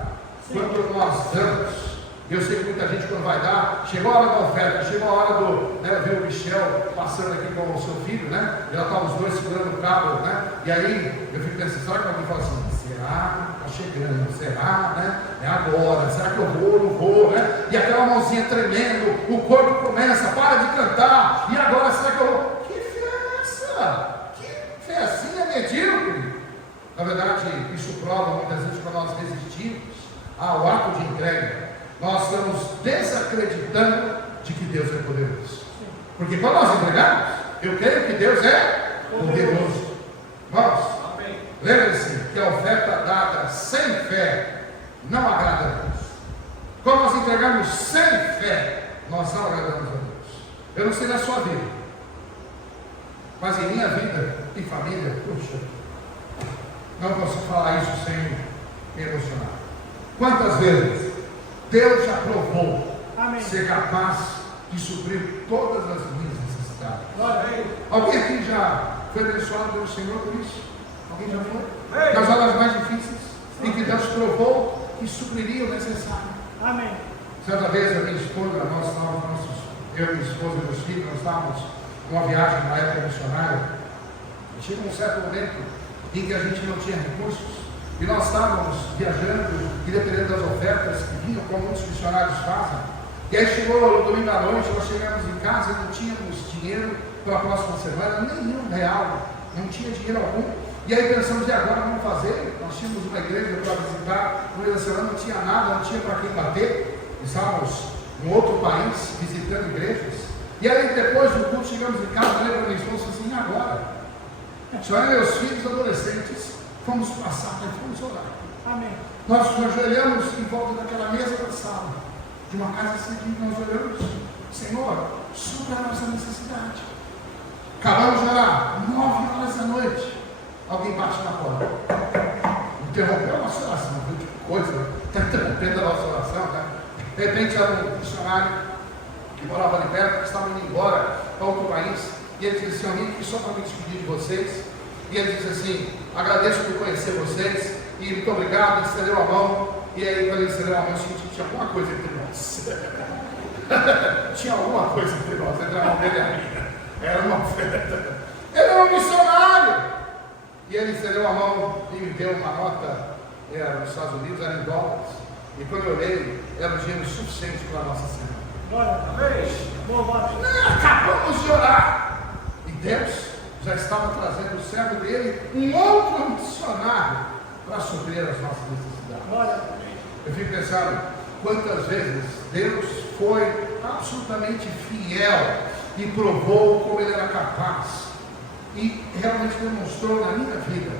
Quando nós damos, eu sei que muita gente quando vai dar, chegou a hora da oferta, chegou a hora do, né, ver o Michel passando aqui com o seu filho, né? Já estavam os dois segurando o cabo, né? E aí eu fico pensando, será que alguém fala assim, será? Está chegando, será, né? É agora, será que eu vou, não vou, né? E aquela mãozinha tremendo, o corpo começa, para de cantar, e agora será que eu vou? Que fé é essa? Que fezinha medíocre? Na verdade, isso prova muitas vezes quando nós resistimos ao ato de entrega. Nós estamos desacreditando de que Deus é poderoso. Porque quando nós entregamos, eu creio que Deus é poderoso. Vamos? Lembre-se que a oferta dada sem fé não agrada a Deus. Quando nós entregamos sem fé, nós não agradamos a Deus. Eu não sei na sua vida, mas em minha vida e família, puxa, não consigo falar isso sem me emocionar. Quantas vezes Deus já provou ser capaz de suprir todas as minhas necessidades? Alguém aqui já foi abençoado pelo Senhor por isso? Alguém já foi? Nas horas mais difíceis, em que Deus provou que supriria o necessário. Amém. Certa vez a minha esposa, eu, minha esposa e meus filhos, nós estávamos numa viagem na época missionária. Chegou um certo momento em que a gente não tinha recursos. E nós estávamos viajando e dependendo das ofertas que vinham, como muitos missionários fazem. E aí chegou o domingo à noite, nós chegamos em casa e não tínhamos dinheiro para a próxima semana, nenhum real, não tinha dinheiro algum. E aí pensamos, e agora vamos fazer? Nós tínhamos uma igreja para visitar, no meio da semana não tinha nada, não tinha para quem bater. Estávamos em outro país, visitando igrejas. E aí depois do culto chegamos em casa, falei para minha esposa assim, e agora? Só eu e meus filhos adolescentes, fomos passar e fomos orar. Amém. Nós nos ajoelhamos em volta daquela mesa da sala, de uma casa assim, nós olhamos, Senhor, supra a nossa necessidade. Acabamos de orar, 9 horas da noite, alguém bate na porta, interrompeu a nossa oração, viu que coisa, está interrompendo a nossa oração, né? De repente era um missionário que morava ali perto, que estava indo embora para outro país, e ele disse assim, eu vim aqui só para me despedir de vocês. E ele disse assim, agradeço por conhecer vocês, e muito obrigado, ele estendeu a mão, e aí quando ele estendeu a mão, eu senti que tinha alguma coisa entre nós. Tinha alguma coisa entre nós, entre a mão dele e a minha. Era uma oferta. Ele era um missionário. E ele estendeu a mão e me deu uma nota, era nos Estados Unidos, era em dólares. E quando eu olhei, era o dinheiro suficiente para a nossa semana. Acabamos de orar. E Deus já estava trazendo o servo dele, um outro missionário, para suprir as nossas necessidades. Eu fico pensando, quantas vezes Deus foi absolutamente fiel e provou como Ele era capaz, e realmente demonstrou na minha vida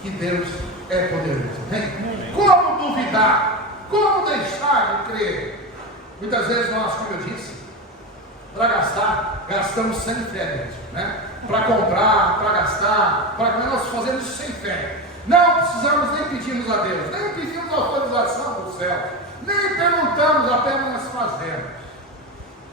que Deus é poderoso. Bem, como duvidar? Como deixar de crer? Muitas vezes nós, como eu disse, para gastar, gastamos sem fé mesmo, né? Para comprar, para gastar, para comer, nós fazemos isso sem fé. Não precisamos nem pedirmos a Deus, nem pedimos autorização do céu, nem perguntamos, apenas fazemos.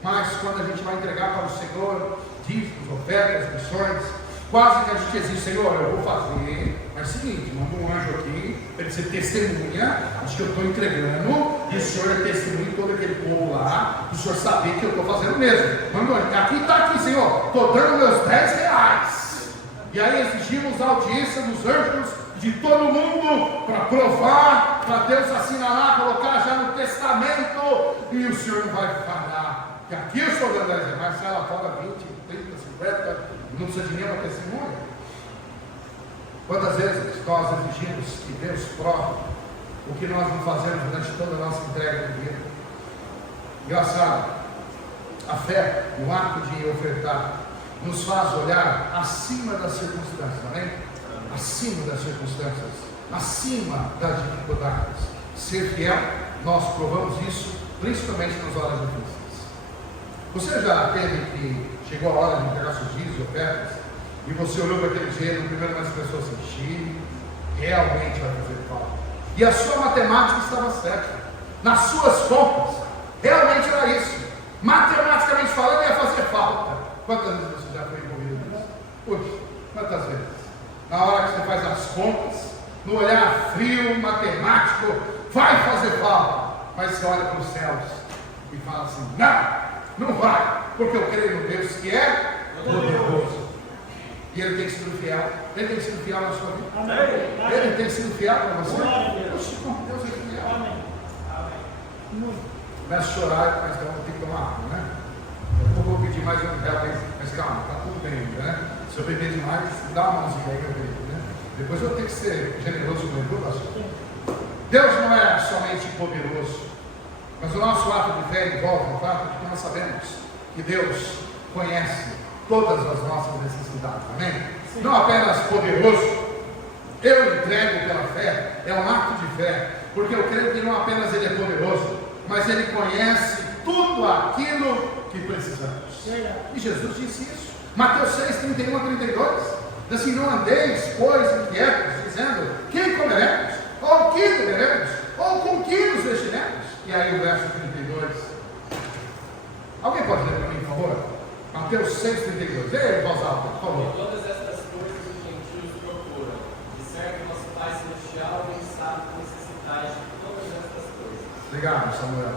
Mas quando a gente vai entregar para o Senhor dízimos, ofertas, missões, quase que a gente exige, Senhor, eu vou fazer, mas é o seguinte, manda um anjo aqui, para ele ser testemunha, acho que eu estou entregando, e o Senhor é testemunha de todo aquele povo lá, o Senhor saber que eu estou fazendo mesmo. Manda, aqui está aqui, Senhor, estou dando meus 10 reais. E aí exigimos a audiência dos anjos de todo mundo para provar, para Deus assinalar, colocar já no testamento, e o Senhor não vai falhar. Que aqui eu estou dando 10 reais, mas se ela fala 20, 30, 50, não precisa de nenhuma testemunha. Quantas vezes nós exigimos que Deus prove o que nós não fazemos durante toda a nossa entrega de vida? Engraçado, a fé, no ato de ofertar, nos faz olhar acima das circunstâncias, amém? Acima das circunstâncias. acima das dificuldades. Ser fiel, nós provamos isso, principalmente nas horas difíceis. Você já teve que chegou a hora de entregar seus dízimos e ofertas, e você olhou para aquele dinheiro, no primeiro momento pensou assim, realmente vai fazer falta. E a sua matemática estava certa. Nas suas contas, realmente era isso. Matematicamente falando, ia fazer falta. Quantas vezes você já foi envolvido nisso? Puxa, quantas vezes? Na hora que você faz as contas, no olhar frio, matemático, vai fazer falta. Mas você olha para os céus e fala assim, não vai, porque eu creio no Deus que é poderoso. E Ele tem sido fiel. Ele tem sido fiel na sua vida. Amém. Ele tem sido fiel para você. Poxa, como Deus é fiel. Amém. Começa a chorar, mas então tem que tomar água, né? Eu vou pedir mais um real, mas calma, está tudo bem, né? Se eu beber demais, dá uma mãozinha aí, né? Depois eu tenho que ser generoso com ele, pastor. Deus não é somente poderoso, mas o nosso ato de fé envolve o fato de que nós sabemos que Deus conhece todas as nossas necessidades, amém? Sim. Não apenas poderoso, eu entrego pela fé, é um ato de fé, porque eu creio que não apenas Ele é poderoso, mas Ele conhece tudo aquilo que precisamos. E Jesus disse isso, Mateus 6, 31 a 32, diz assim, não andeis, pois, inquietos, dizendo, quem comeremos? Ou que beberemos? Ou com que nos vestiremos? E aí o verso 32, alguém pode ler para mim, por favor? Mateus 6, 32, leia em voz alta, por favor. Todas estas coisas os gentios procuram, de certo nosso Pai Celestial bem sabe que necessitais de todas estas coisas. Obrigado, Samuel.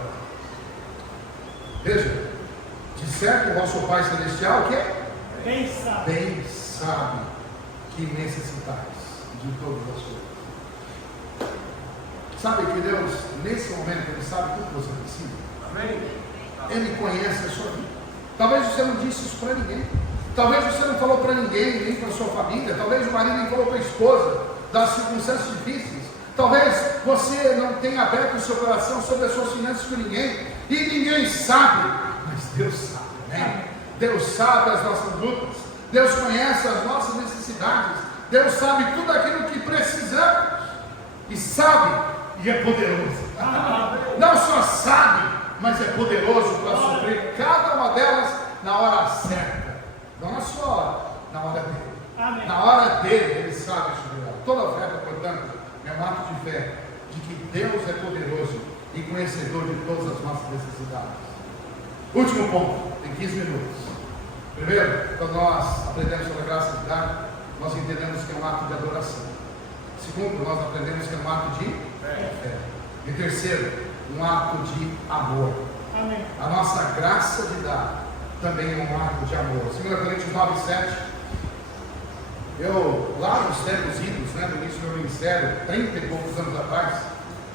Veja, de certo o vosso Pai Celestial, o que é? Bem sabe que necessitais de todas as coisas. Sabe que Deus, nesse momento, Ele sabe tudo que você precisa. Amém? Ele conhece a sua vida. Talvez você não disse isso para ninguém. Talvez você não falou para ninguém, nem para a sua família. Talvez o marido não falou para a esposa das circunstâncias difíceis. Talvez você não tenha aberto o seu coração sobre as suas finanças com ninguém. E ninguém sabe. Mas Deus sabe, né? Deus sabe as nossas lutas. Deus conhece as nossas necessidades. Deus sabe tudo aquilo que precisamos. E sabe, e é poderoso. Não só sabe, mas é poderoso para suprir cada uma delas na hora certa. Não na sua hora, na hora dele. Amém. Na hora dele, ele sabe suprir ela. Toda oferta, portanto, é um ato de fé de que Deus é poderoso e conhecedor de todas as nossas necessidades. Último ponto, em 15 minutos. Primeiro, quando nós aprendemos sobre a graça de dar, nós entendemos que é um ato de adoração. Segundo, nós aprendemos que é um ato de fé. E terceiro, um ato de amor. Amém. A nossa graça de dar também é um ato de amor. 2 Coríntios 9, 7. Eu, lá nos tempos idos, né, no início do meu ministério, 30 e poucos anos atrás,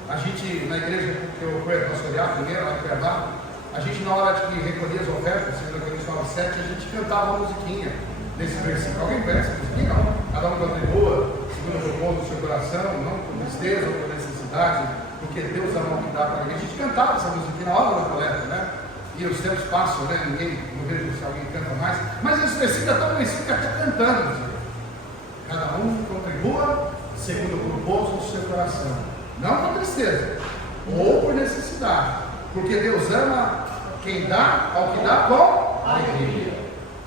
a gente, na igreja que eu fui pastorear primeiro, lá em Pernambuco, a gente, na hora de recolher as ofertas, 2 Coríntios 9, 7, a gente cantava a musiquinha desse versículo. Alguém conhece a musiquinha? Não. Cada um contribua, segundo o propósito do seu coração, não por tristeza ou por necessidade, porque Deus é o que dá para ninguém. A gente cantava essa musiquinha na hora da coleta, né? E os tempos passam, né? Ninguém, não vejo se alguém canta mais, mas esse versículo é tão conhecido que está cantando. Cada um contribua segundo o propósito do seu coração, não por tristeza ou por necessidade, porque Deus ama quem dá ao que dá com alegria.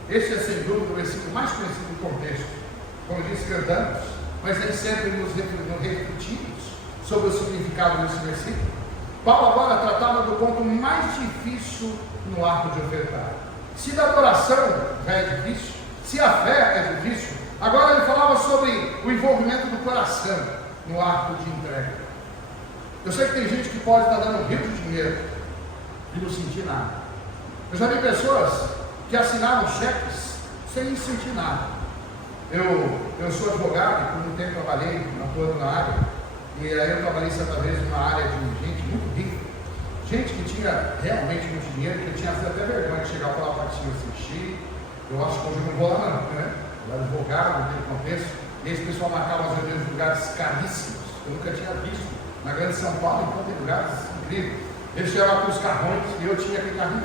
Este é sem dúvida o versículo mais conhecido do contexto. Como disse, cantamos, mas nem sempre nos refletimos sobre o significado desse versículo. Paulo agora tratava do ponto mais difícil no ato de ofertar. Se da adoração já é difícil, se a fé é difícil, agora ele falava sobre o envolvimento do coração no ato de entrega. Eu sei que tem gente que pode estar dando um rio de dinheiro e não sentir nada. Eu já vi pessoas que assinaram cheques sem sentir nada. Eu sou advogado e por um tempo trabalhei atuando na área, e aí eu trabalhei certa vez numa área de gente muito rica, gente que tinha realmente muito dinheiro, que eu tinha até vergonha de chegar para lá para cima assim, eu acho que hoje eu não vou lá não, né? Eu era advogado naquele contexto, e esse pessoal marcava as reuniões em lugares caríssimos, eu nunca tinha visto, na grande São Paulo, então tem lugares incríveis. Eles chegavam com os carrões, e eu tinha aquele carrinho,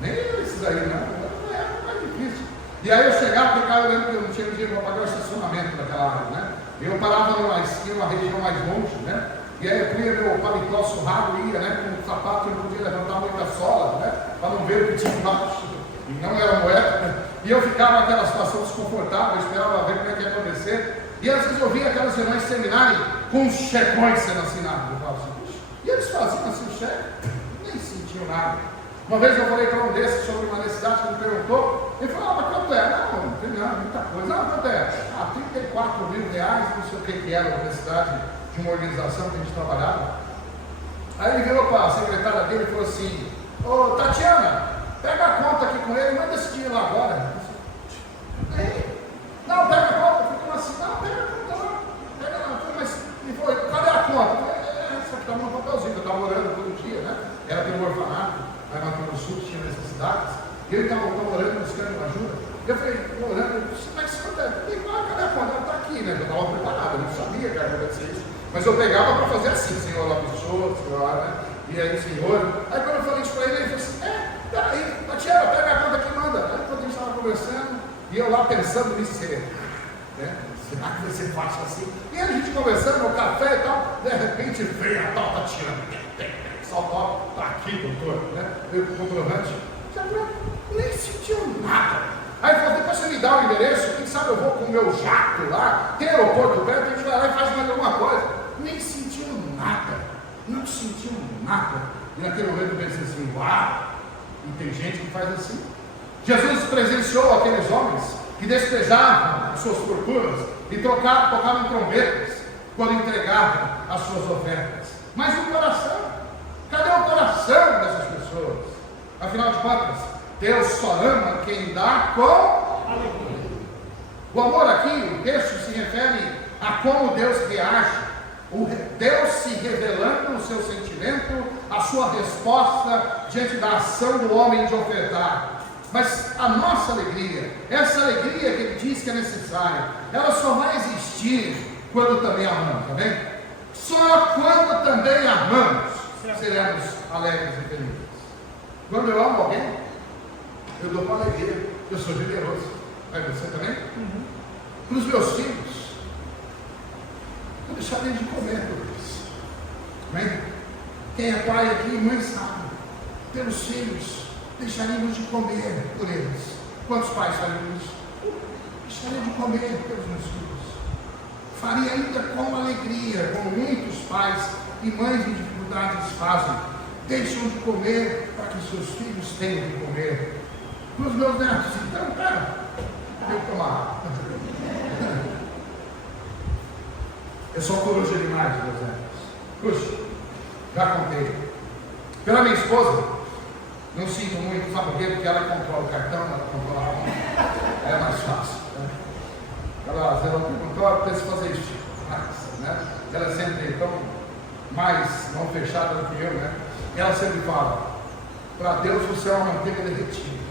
nem esses aí não, era mais difícil. E aí eu chegava, porque eu lembro que eu não tinha dinheiro para pagar o estacionamento daquela área, né? Eu parava numa esquina, uma região mais longe, né? E aí eu punha meu paletó surrado e ia, né? Com o sapato eu não podia levantar muita sola, né? Para não ver o que tinha embaixo. E não era moeda, né? E eu ficava naquela situação desconfortável, eu esperava ver como é que ia acontecer. E às vezes eu via aquelas reuniões terminarem com os checões sendo assinados. Eu falava assim, puxa, e eles faziam assim o cheque? Nem sentiam nada. Uma vez eu falei para um desses sobre uma necessidade que ele perguntou, ele falou, mas quanto é? Não tem nada, muita coisa. Não, quanto é? 34 mil reais, não sei o que era a necessidade de uma organização que a gente trabalhava. Aí ele virou para a secretária dele e falou assim, ô Tatiana, pega a conta aqui com ele, manda esse dinheiro lá agora. Não, pega a conta, ficou assim, não, pega a conta lá, pega lá. Mas ele falou, cadê a conta? Essa aqui estava no papelzinho, eu estava orando todo dia, né? Era pelo orfanato, lá no Mato Grosso do Sul, tinha necessidades, e ele estava orando, buscando ajuda. Eu falei, orando, eu disse, mas isso acontece? Ele falou, cadê a conta? Ela está aqui, né? Eu estava preparado, eu não sabia que ia acontecer isso. Mas eu pegava para fazer assim, Senhor, lá pessoa, Senhor, né? E aí, Senhor. Aí quando eu falei isso para ele, ele falou assim, peraí, Tatiana, pega a conta aqui e manda. Aí quando a gente estava conversando, e eu lá pensando nisso, né? Será que vai ser fácil assim? E a gente conversando no café e tal, de repente veio a tal Tatiana. Saltou, tá aqui, doutor, né? Veio com o comprovante. Nem sentiu nada. Aí ele falou, depois você me dá o endereço, quem sabe eu vou com o meu jato lá, tem aeroporto perto, a gente vai lá e faz mais alguma coisa. Nem sentiu nada, não sentiu nada. E naquele momento eu pensei assim, uau, e tem gente que faz assim. Jesus presenciou aqueles homens que despejavam as suas fortunas e tocavam trombetas quando entregavam as suas ofertas. Mas o coração, cadê o coração dessas pessoas? Afinal de contas, Deus só ama quem dá com alegria. O amor aqui, o texto se refere a como Deus reage, Deus se revelando o seu sentimento, a sua resposta diante da ação do homem de ofertar. Mas a nossa alegria, essa alegria que ele diz que é necessária, ela só vai existir quando também amamos, tá bem? Só quando também amamos, seremos alegres e felizes. Quando eu amo alguém, eu dou com alegria, eu sou generoso. Vai você também? Para os meus filhos, eu deixaria de comer por eles. Amém? Quem é pai aqui, mãe sabe. Pelos filhos, deixaríamos de comer por eles. Quantos pais fariam isso? Deixaria de comer pelos meus filhos. Faria ainda com alegria, como muitos pais e mães em dificuldades fazem. Deixam de comer para que seus filhos tenham de comer. Para os meus netos, então, pera, eu tomar. Eu sou coruja demais, meus netos. Puxa, já contei. Pela minha esposa, não sinto muito, sabe por quê? Porque ela controla o cartão, ela controla a conta. É mais fácil. Né? Ela perguntou, ela pensa fazer isso. Né? Ela é sempre tão mais não fechada do que eu, né? E ela sempre fala, para Deus você é uma manteiga derretida.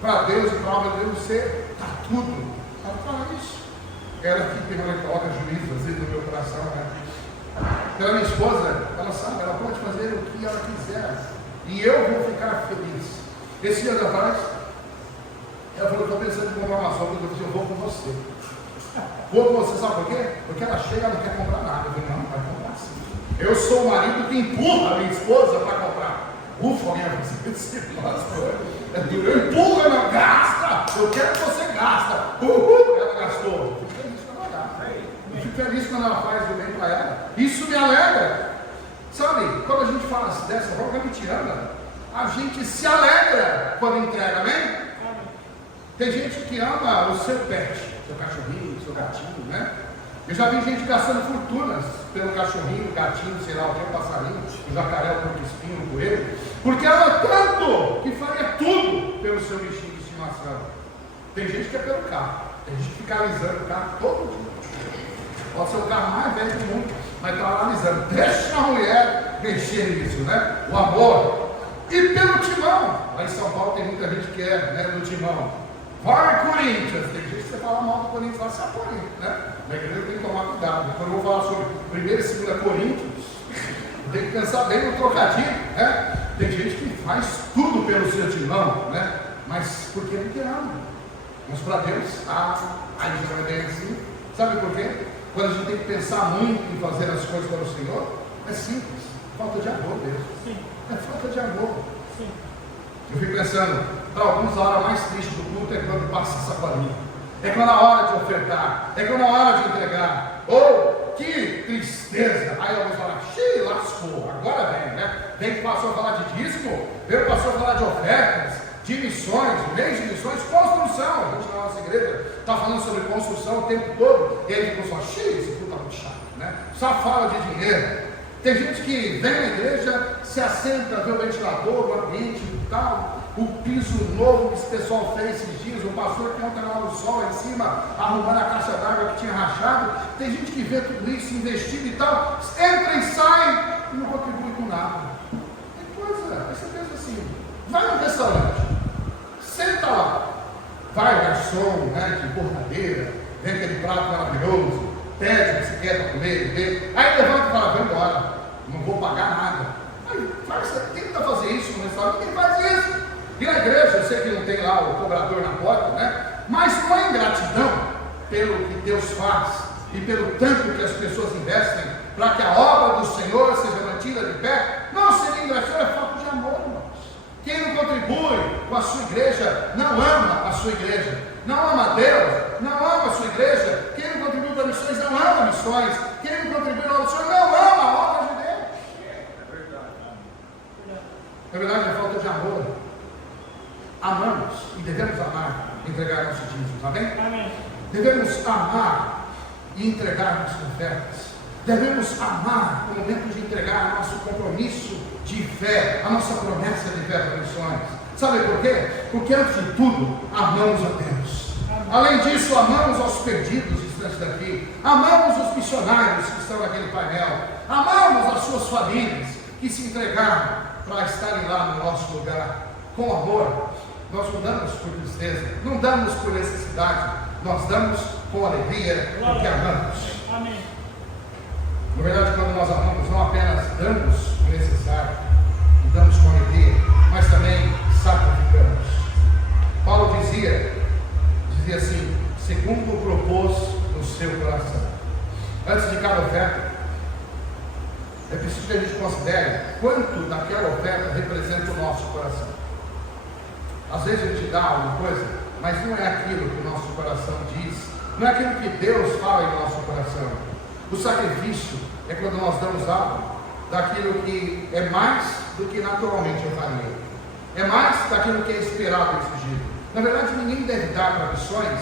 Para Deus e para a obra de Deus você está tudo. Ela fala isso. Ela que coloca juízo às vezes no meu coração, né? Pela minha esposa, ela sabe, ela pode fazer o que ela quiser. E eu vou ficar feliz. Esse dia atrás, ela falou, estou pensando em comprar uma sopa, eu disse, eu vou com você. Vou com você, sabe por quê? Porque ela chega e não quer comprar nada. Eu falei, não, vai comprar sim. Eu sou o marido que empurra a minha esposa para comprar. Ufa, minha você gosta. Eu empurro, ela gasta. Eu quero que você gasta. Ela gastou. Fico feliz quando ela gasta. Eu fico feliz quando ela faz o bem para ela. Isso me alegra. Sabe, quando a gente fala dessa forma, a gente ama, a gente se alegra quando entrega, amém? Tem gente que ama o seu pet, seu cachorrinho, seu gatinho, né? Eu já vi gente gastando fortunas pelo cachorrinho, gatinho, sei lá o que, o passarinho, o jacaré, o porco-espinho, o coelho, porque ama tanto que faria tudo pelo seu bichinho de estimação. Tem gente que é pelo carro, tem gente que fica alisando o carro todo dia. Pode ser o carro mais velho do mundo, mas está analisando. Deixa a mulher mexer nisso, né? O amor. E pelo timão. Lá em São Paulo tem muita gente que é, né, do timão. Vai, Corinthians! Tem gente que você fala mal do Corinthians, lá se apoia, né? Na igreja tem que tomar cuidado. Depois eu vou falar sobre 1ª e 2ª Coríntios. Tem que pensar bem no trocadilho, né? Tem gente que faz tudo pelo seu timão, né? Mas por que ama? Mas para Deus, aí já não é bem assim. Sabe por quê? quando a gente tem que pensar muito em fazer as coisas para o Senhor, é simples, falta de amor mesmo. Sim. É falta de amor. Sim. Eu fico pensando, para alguns a hora mais triste do culto é quando passa a sacolinha, é quando a hora de ofertar, é quando a hora de entregar. Ou, que tristeza! Aí alguns falam, xiii, lascou, agora vem, né? Vem que passou a falar de dízimo, veio passou a falar de ofertas, de missões, mês de missões, construção. A gente na nossa igreja está falando sobre construção o tempo todo, e aí tipo só, xiii, esse culto está muito chato, né? Só fala de dinheiro. Tem gente que vem na igreja, se assenta, vê o ventilador, o ambiente e tal, o piso novo que esse pessoal fez esses dias, o pastor que ontem estava no sol lá em cima, arrumando a caixa d'água que tinha rachado. Tem gente que vê tudo isso, investido e tal, entra e sai e não contribui com nada. Tem coisa, aí você pensa assim, vai no restaurante, senta lá, vai o garçom, né, de borradeira, vem aquele prato maravilhoso, pede o que você quer para comer, beber, aí levanta e fala, vai embora, não vou pagar nada. Aí tenta fazer isso no restaurante, ninguém faz isso. E na igreja, eu sei que não tem lá o cobrador na porta, né? Mas não é ingratidão pelo que Deus faz e pelo tanto que as pessoas investem para que a obra do Senhor seja mantida de pé. Não seria ingratidão, é falta de amor, irmãos. Quem não contribui com a sua igreja, não ama a sua igreja, não ama a Deus, não ama a sua igreja. Quem não contribui para missões, não ama missões. Quem não contribui na obra do Senhor, não ama a obra de Deus. Na verdade, é falta de amor. Amamos e devemos amar e entregar nossos dízimos, amém? Amém. Devemos amar e entregar nossas ofertas. Devemos amar no momento de entregar nosso compromisso de fé, a nossa promessa de fé para missões. Sabe por quê? Porque antes de tudo, amamos a Deus. Além disso, amamos aos perdidos distantes daqui. Amamos os missionários que estão naquele painel. Amamos as suas famílias que se entregaram para estarem lá no nosso lugar. Com amor, nós não damos por tristeza, não damos por necessidade, nós damos com alegria, porque amamos. Amém. Na verdade, quando nós amamos, não apenas damos o necessário, e damos com alegria, mas também sacrificamos. Paulo dizia assim, segundo propôs no seu coração. Antes de cada oferta, é preciso que a gente considere quanto daquela oferta representa o nosso coração. Às vezes a gente dá alguma coisa, mas não é aquilo que o nosso coração diz, não é aquilo que Deus fala em nosso coração. O sacrifício é quando nós damos algo daquilo que é mais do que naturalmente eu faria, é mais daquilo que é esperado e exigido. Na verdade, ninguém deve dar para missões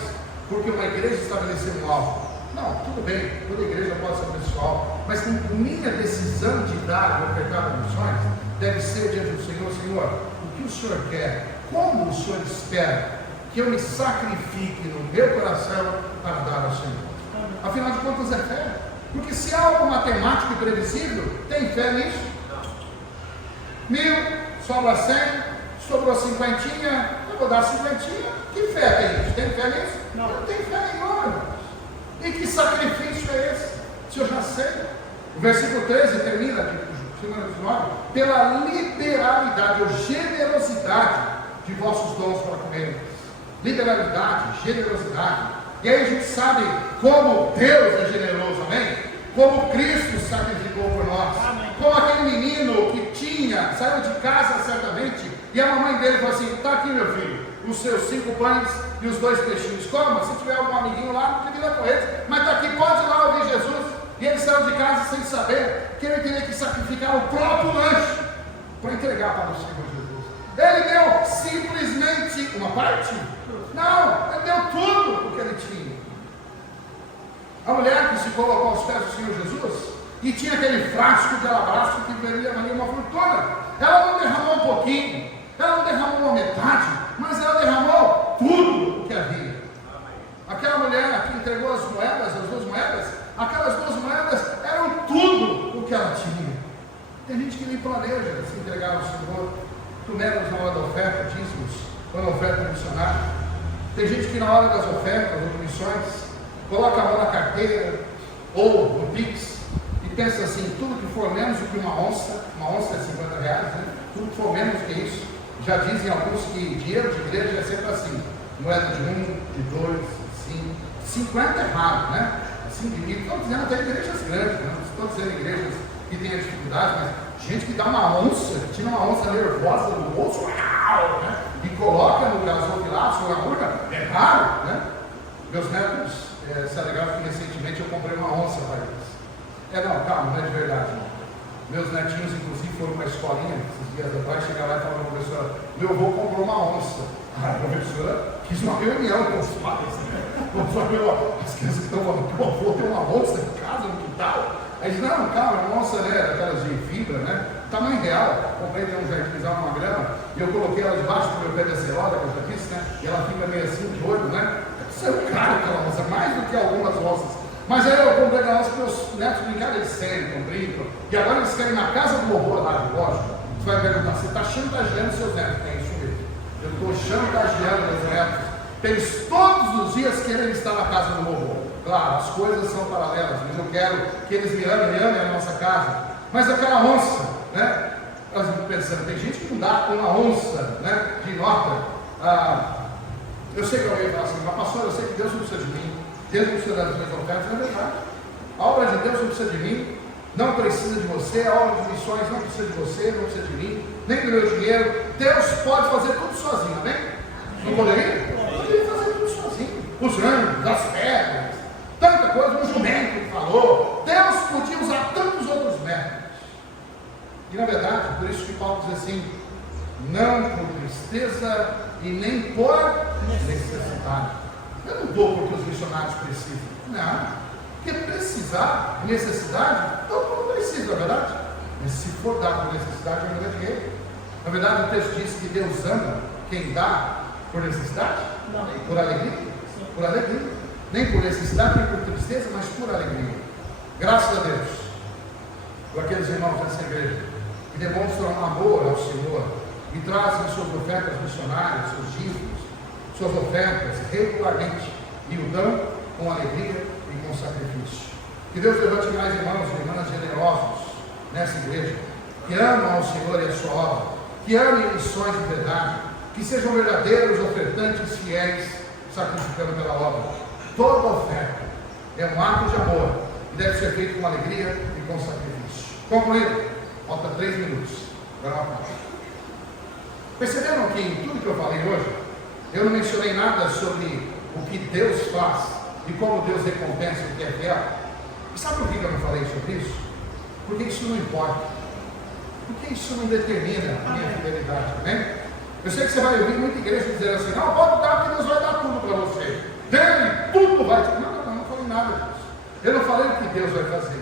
porque uma igreja estabeleceu um alvo. Não, tudo bem, toda igreja pode ser pessoal, mas minha decisão de dar e ofertar para missões deve ser diante do Senhor. Senhor, o que o Senhor quer? Como o Senhor espera que eu me sacrifique no meu coração para dar ao Senhor? Afinal de contas, é fé. Porque se há algo matemático e previsível, tem fé nisso? 1.000, sobra 100, sobrou 50, eu vou dar 50. Que fé tem isso? Tem fé nisso? Não tem fé nenhuma. E que sacrifício é esse? Se eu já sei. O versículo 13 termina aqui, pela liberalidade ou generosidade de vossos dons para comer. Liberalidade, generosidade. E aí a gente sabe como Deus é generoso, amém? Como Cristo sacrificou por nós. Amém. Como aquele menino que saiu de casa certamente, e a mamãe dele falou assim, está aqui meu filho, os seus 5 pães e os 2 peixinhos. Coma, se tiver algum amiguinho lá, não queria com eles, mas está aqui, pode ir lá ouvir Jesus. E ele saiu de casa sem saber que ele teria que sacrificar o próprio lanche para entregar para o Senhor Jesus. Ele deu simplesmente uma parte? Não, ele deu tudo o que ele tinha. A mulher que se colocou aos pés do Senhor Jesus e tinha aquele frasco de alabastro que valia uma fortuna, ela não derramou um pouquinho, ela não derramou uma metade, mas ela derramou tudo o que havia. Aquela mulher que entregou as moedas, as 2 moedas, aquelas 2 moedas eram tudo o que ela tinha. Tem gente que nem planeja se entregar ao Senhor, tu menos na hora da oferta, dízimos, ou na oferta missionária. Tem gente que na hora das ofertas ou de missões, coloca a mão na carteira ou no Pix e pensa assim, tudo que for menos do que uma onça é 50 reais, né? Tudo que for menos do que isso, já dizem alguns que dinheiro de igreja é sempre assim, moeda de 1, de 2, de 5, 50 é raro, né? Sim, e estou dizendo até igrejas grandes, não estou dizendo igrejas que têm dificuldade, mas gente que dá uma onça, que tira uma onça nervosa do bolso, né? E coloca no gasofilaço ou na urna, é raro, né? Meus netos se alegraram que recentemente eu comprei uma onça para eles. Não, calma, não é de verdade, não. Meus netinhos, inclusive, foram para a escolinha esses dias atrás, chegaram lá e falaram para a professora: meu avô comprou uma onça. A professora quis uma reunião com os pais, né? As crianças que estão falando que o avô tem uma onça em casa, no quintal. Aí diz: não, calma, é uma onça, né, daquelas de fibra, né? Tamanho real. Comprei de um jardim, uma grama, e eu coloquei ela debaixo do meu pé de acerola, que eu já disse, né? E ela fica meio assim, doido, né? Isso é caro aquela onça, mais do que algumas onças. Mas aí eu comprei a onça para os netos brincarem, eles sentam, brincam. E agora eles querem na casa do horror lá de lógico. Você vai perguntar: você está chantageando seus netos? É isso mesmo. Eu estou chantageando meus netos. Eles todos os dias querem estar na casa do horror. Claro, as coisas são paralelas, mas eu quero que eles me amem a nossa casa. Mas aquela onça, né? Nós pensando, tem gente que não dá uma onça, né, de nota. Eu sei que alguém fala assim: mas pastor, eu sei que Deus não precisa de mim, Deus não precisa das minhas ofertas. Não é verdade. A obra de Deus não precisa de mim, não precisa de você, a obra de missões não precisa de você, não precisa de mim, nem do meu dinheiro. Deus pode fazer tudo sozinho, amém? Não poderia? Poderia fazer tudo sozinho. Os anjos, as pedras, tanta coisa, um jumento que falou. Deus podia usar tantos outros métodos. E na verdade, por isso que Paulo diz assim: não por tristeza e nem por necessidade. Eu não dou porque os missionários precisam. Não. Porque precisar, necessidade, todo mundo precisa, na verdade. Mas se for dar por necessidade, eu não ganho dinheiro. Na verdade, o texto diz que Deus ama quem dá por necessidade, não. Por alegria. Sim. Por alegria. Nem por necessidade, nem por tristeza, mas por alegria. Graças a Deus por aqueles irmãos dessa igreja que demonstram amor ao Senhor e trazem suas ofertas missionárias, seus dízimos, suas ofertas regularmente e o dão com alegria e com sacrifício. Que Deus levante mais irmãos e irmãs generosos nessa igreja, que amam ao Senhor e a sua obra, que amem missões de verdade, que sejam verdadeiros ofertantes fiéis, sacrificando pela obra. Toda oferta é um ato de amor e deve ser feito com alegria e com sacrifício. Concluindo, falta 3 minutos. Agora uma parte. Perceberam que em tudo que eu falei hoje, eu não mencionei nada sobre o que Deus faz e como Deus recompensa o que é fiel? E sabe por que eu não falei sobre isso? Porque isso não importa. Porque isso não determina a minha fidelidade, amém? Eu sei que você vai ouvir muita igreja dizer assim: não, pode dar, que Deus vai dar tudo para você. Dele, tudo vai. Não falei nada disso. Eu não falei o que Deus vai fazer.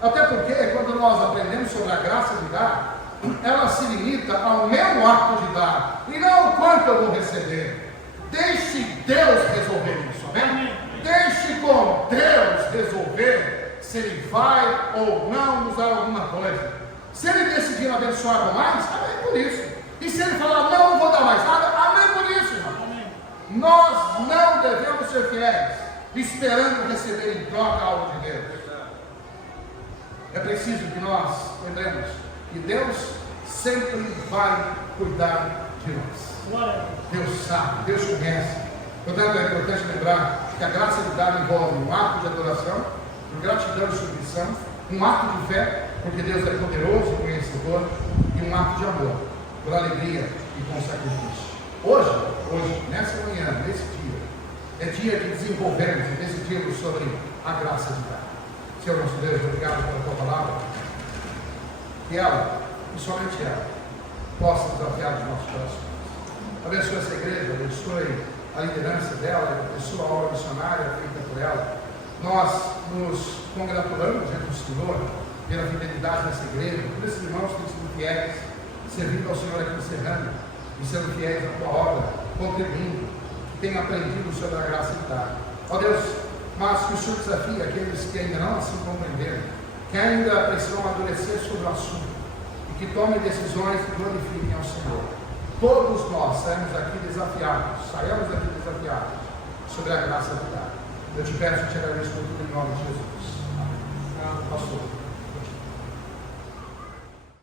Até porque quando nós aprendemos sobre a graça de dar, ela se limita ao meu ato de dar e não ao quanto eu vou receber. Deixe Deus resolver isso, amém? Deixe com Deus resolver se Ele vai ou não nos dar alguma coisa. Se Ele decidir abençoar mais, amém por isso. E se Ele falar: não vou dar mais nada, amém por isso, irmão. Nós não devemos ser fiéis, esperando receber em troca algo de Deus. É preciso que nós lembremos que Deus sempre vai cuidar de nós. Deus sabe, Deus conhece. Portanto, é importante lembrar que a graça de dar envolve um ato de adoração, de gratidão e submissão, um ato de fé, porque Deus é poderoso e conhecedor, e um ato de amor, por alegria e com sacrifício. Hoje, nessa manhã, nesse dia, é dia de desenvolvermos e decidirmos sobre a graça de dar. Senhor nosso Deus, obrigado pela tua palavra. Que ela, e somente ela, possa desafiar os nossos corações. Abençoe essa igreja, abençoe a liderança dela, abençoe a obra missionária feita por ela. Nós nos congratulamos diante do Senhor pela fidelidade dessa igreja, por esses irmãos que têm sido fiéis, servindo ao Senhor aqui no Serrano, e sendo fiéis na tua obra, contribuindo, que tenham aprendido sobre a graça de dar. Ó Deus, mas que o Senhor desafie aqueles que ainda não assim compreenderam, que ainda precisam amadurecer sobre o assunto, e que tomem decisões que glorifiquem ao Senhor. Todos nós saímos daqui desafiados sobre a graça de dar. Eu te peço e te agradeço por tudo em nome de Jesus.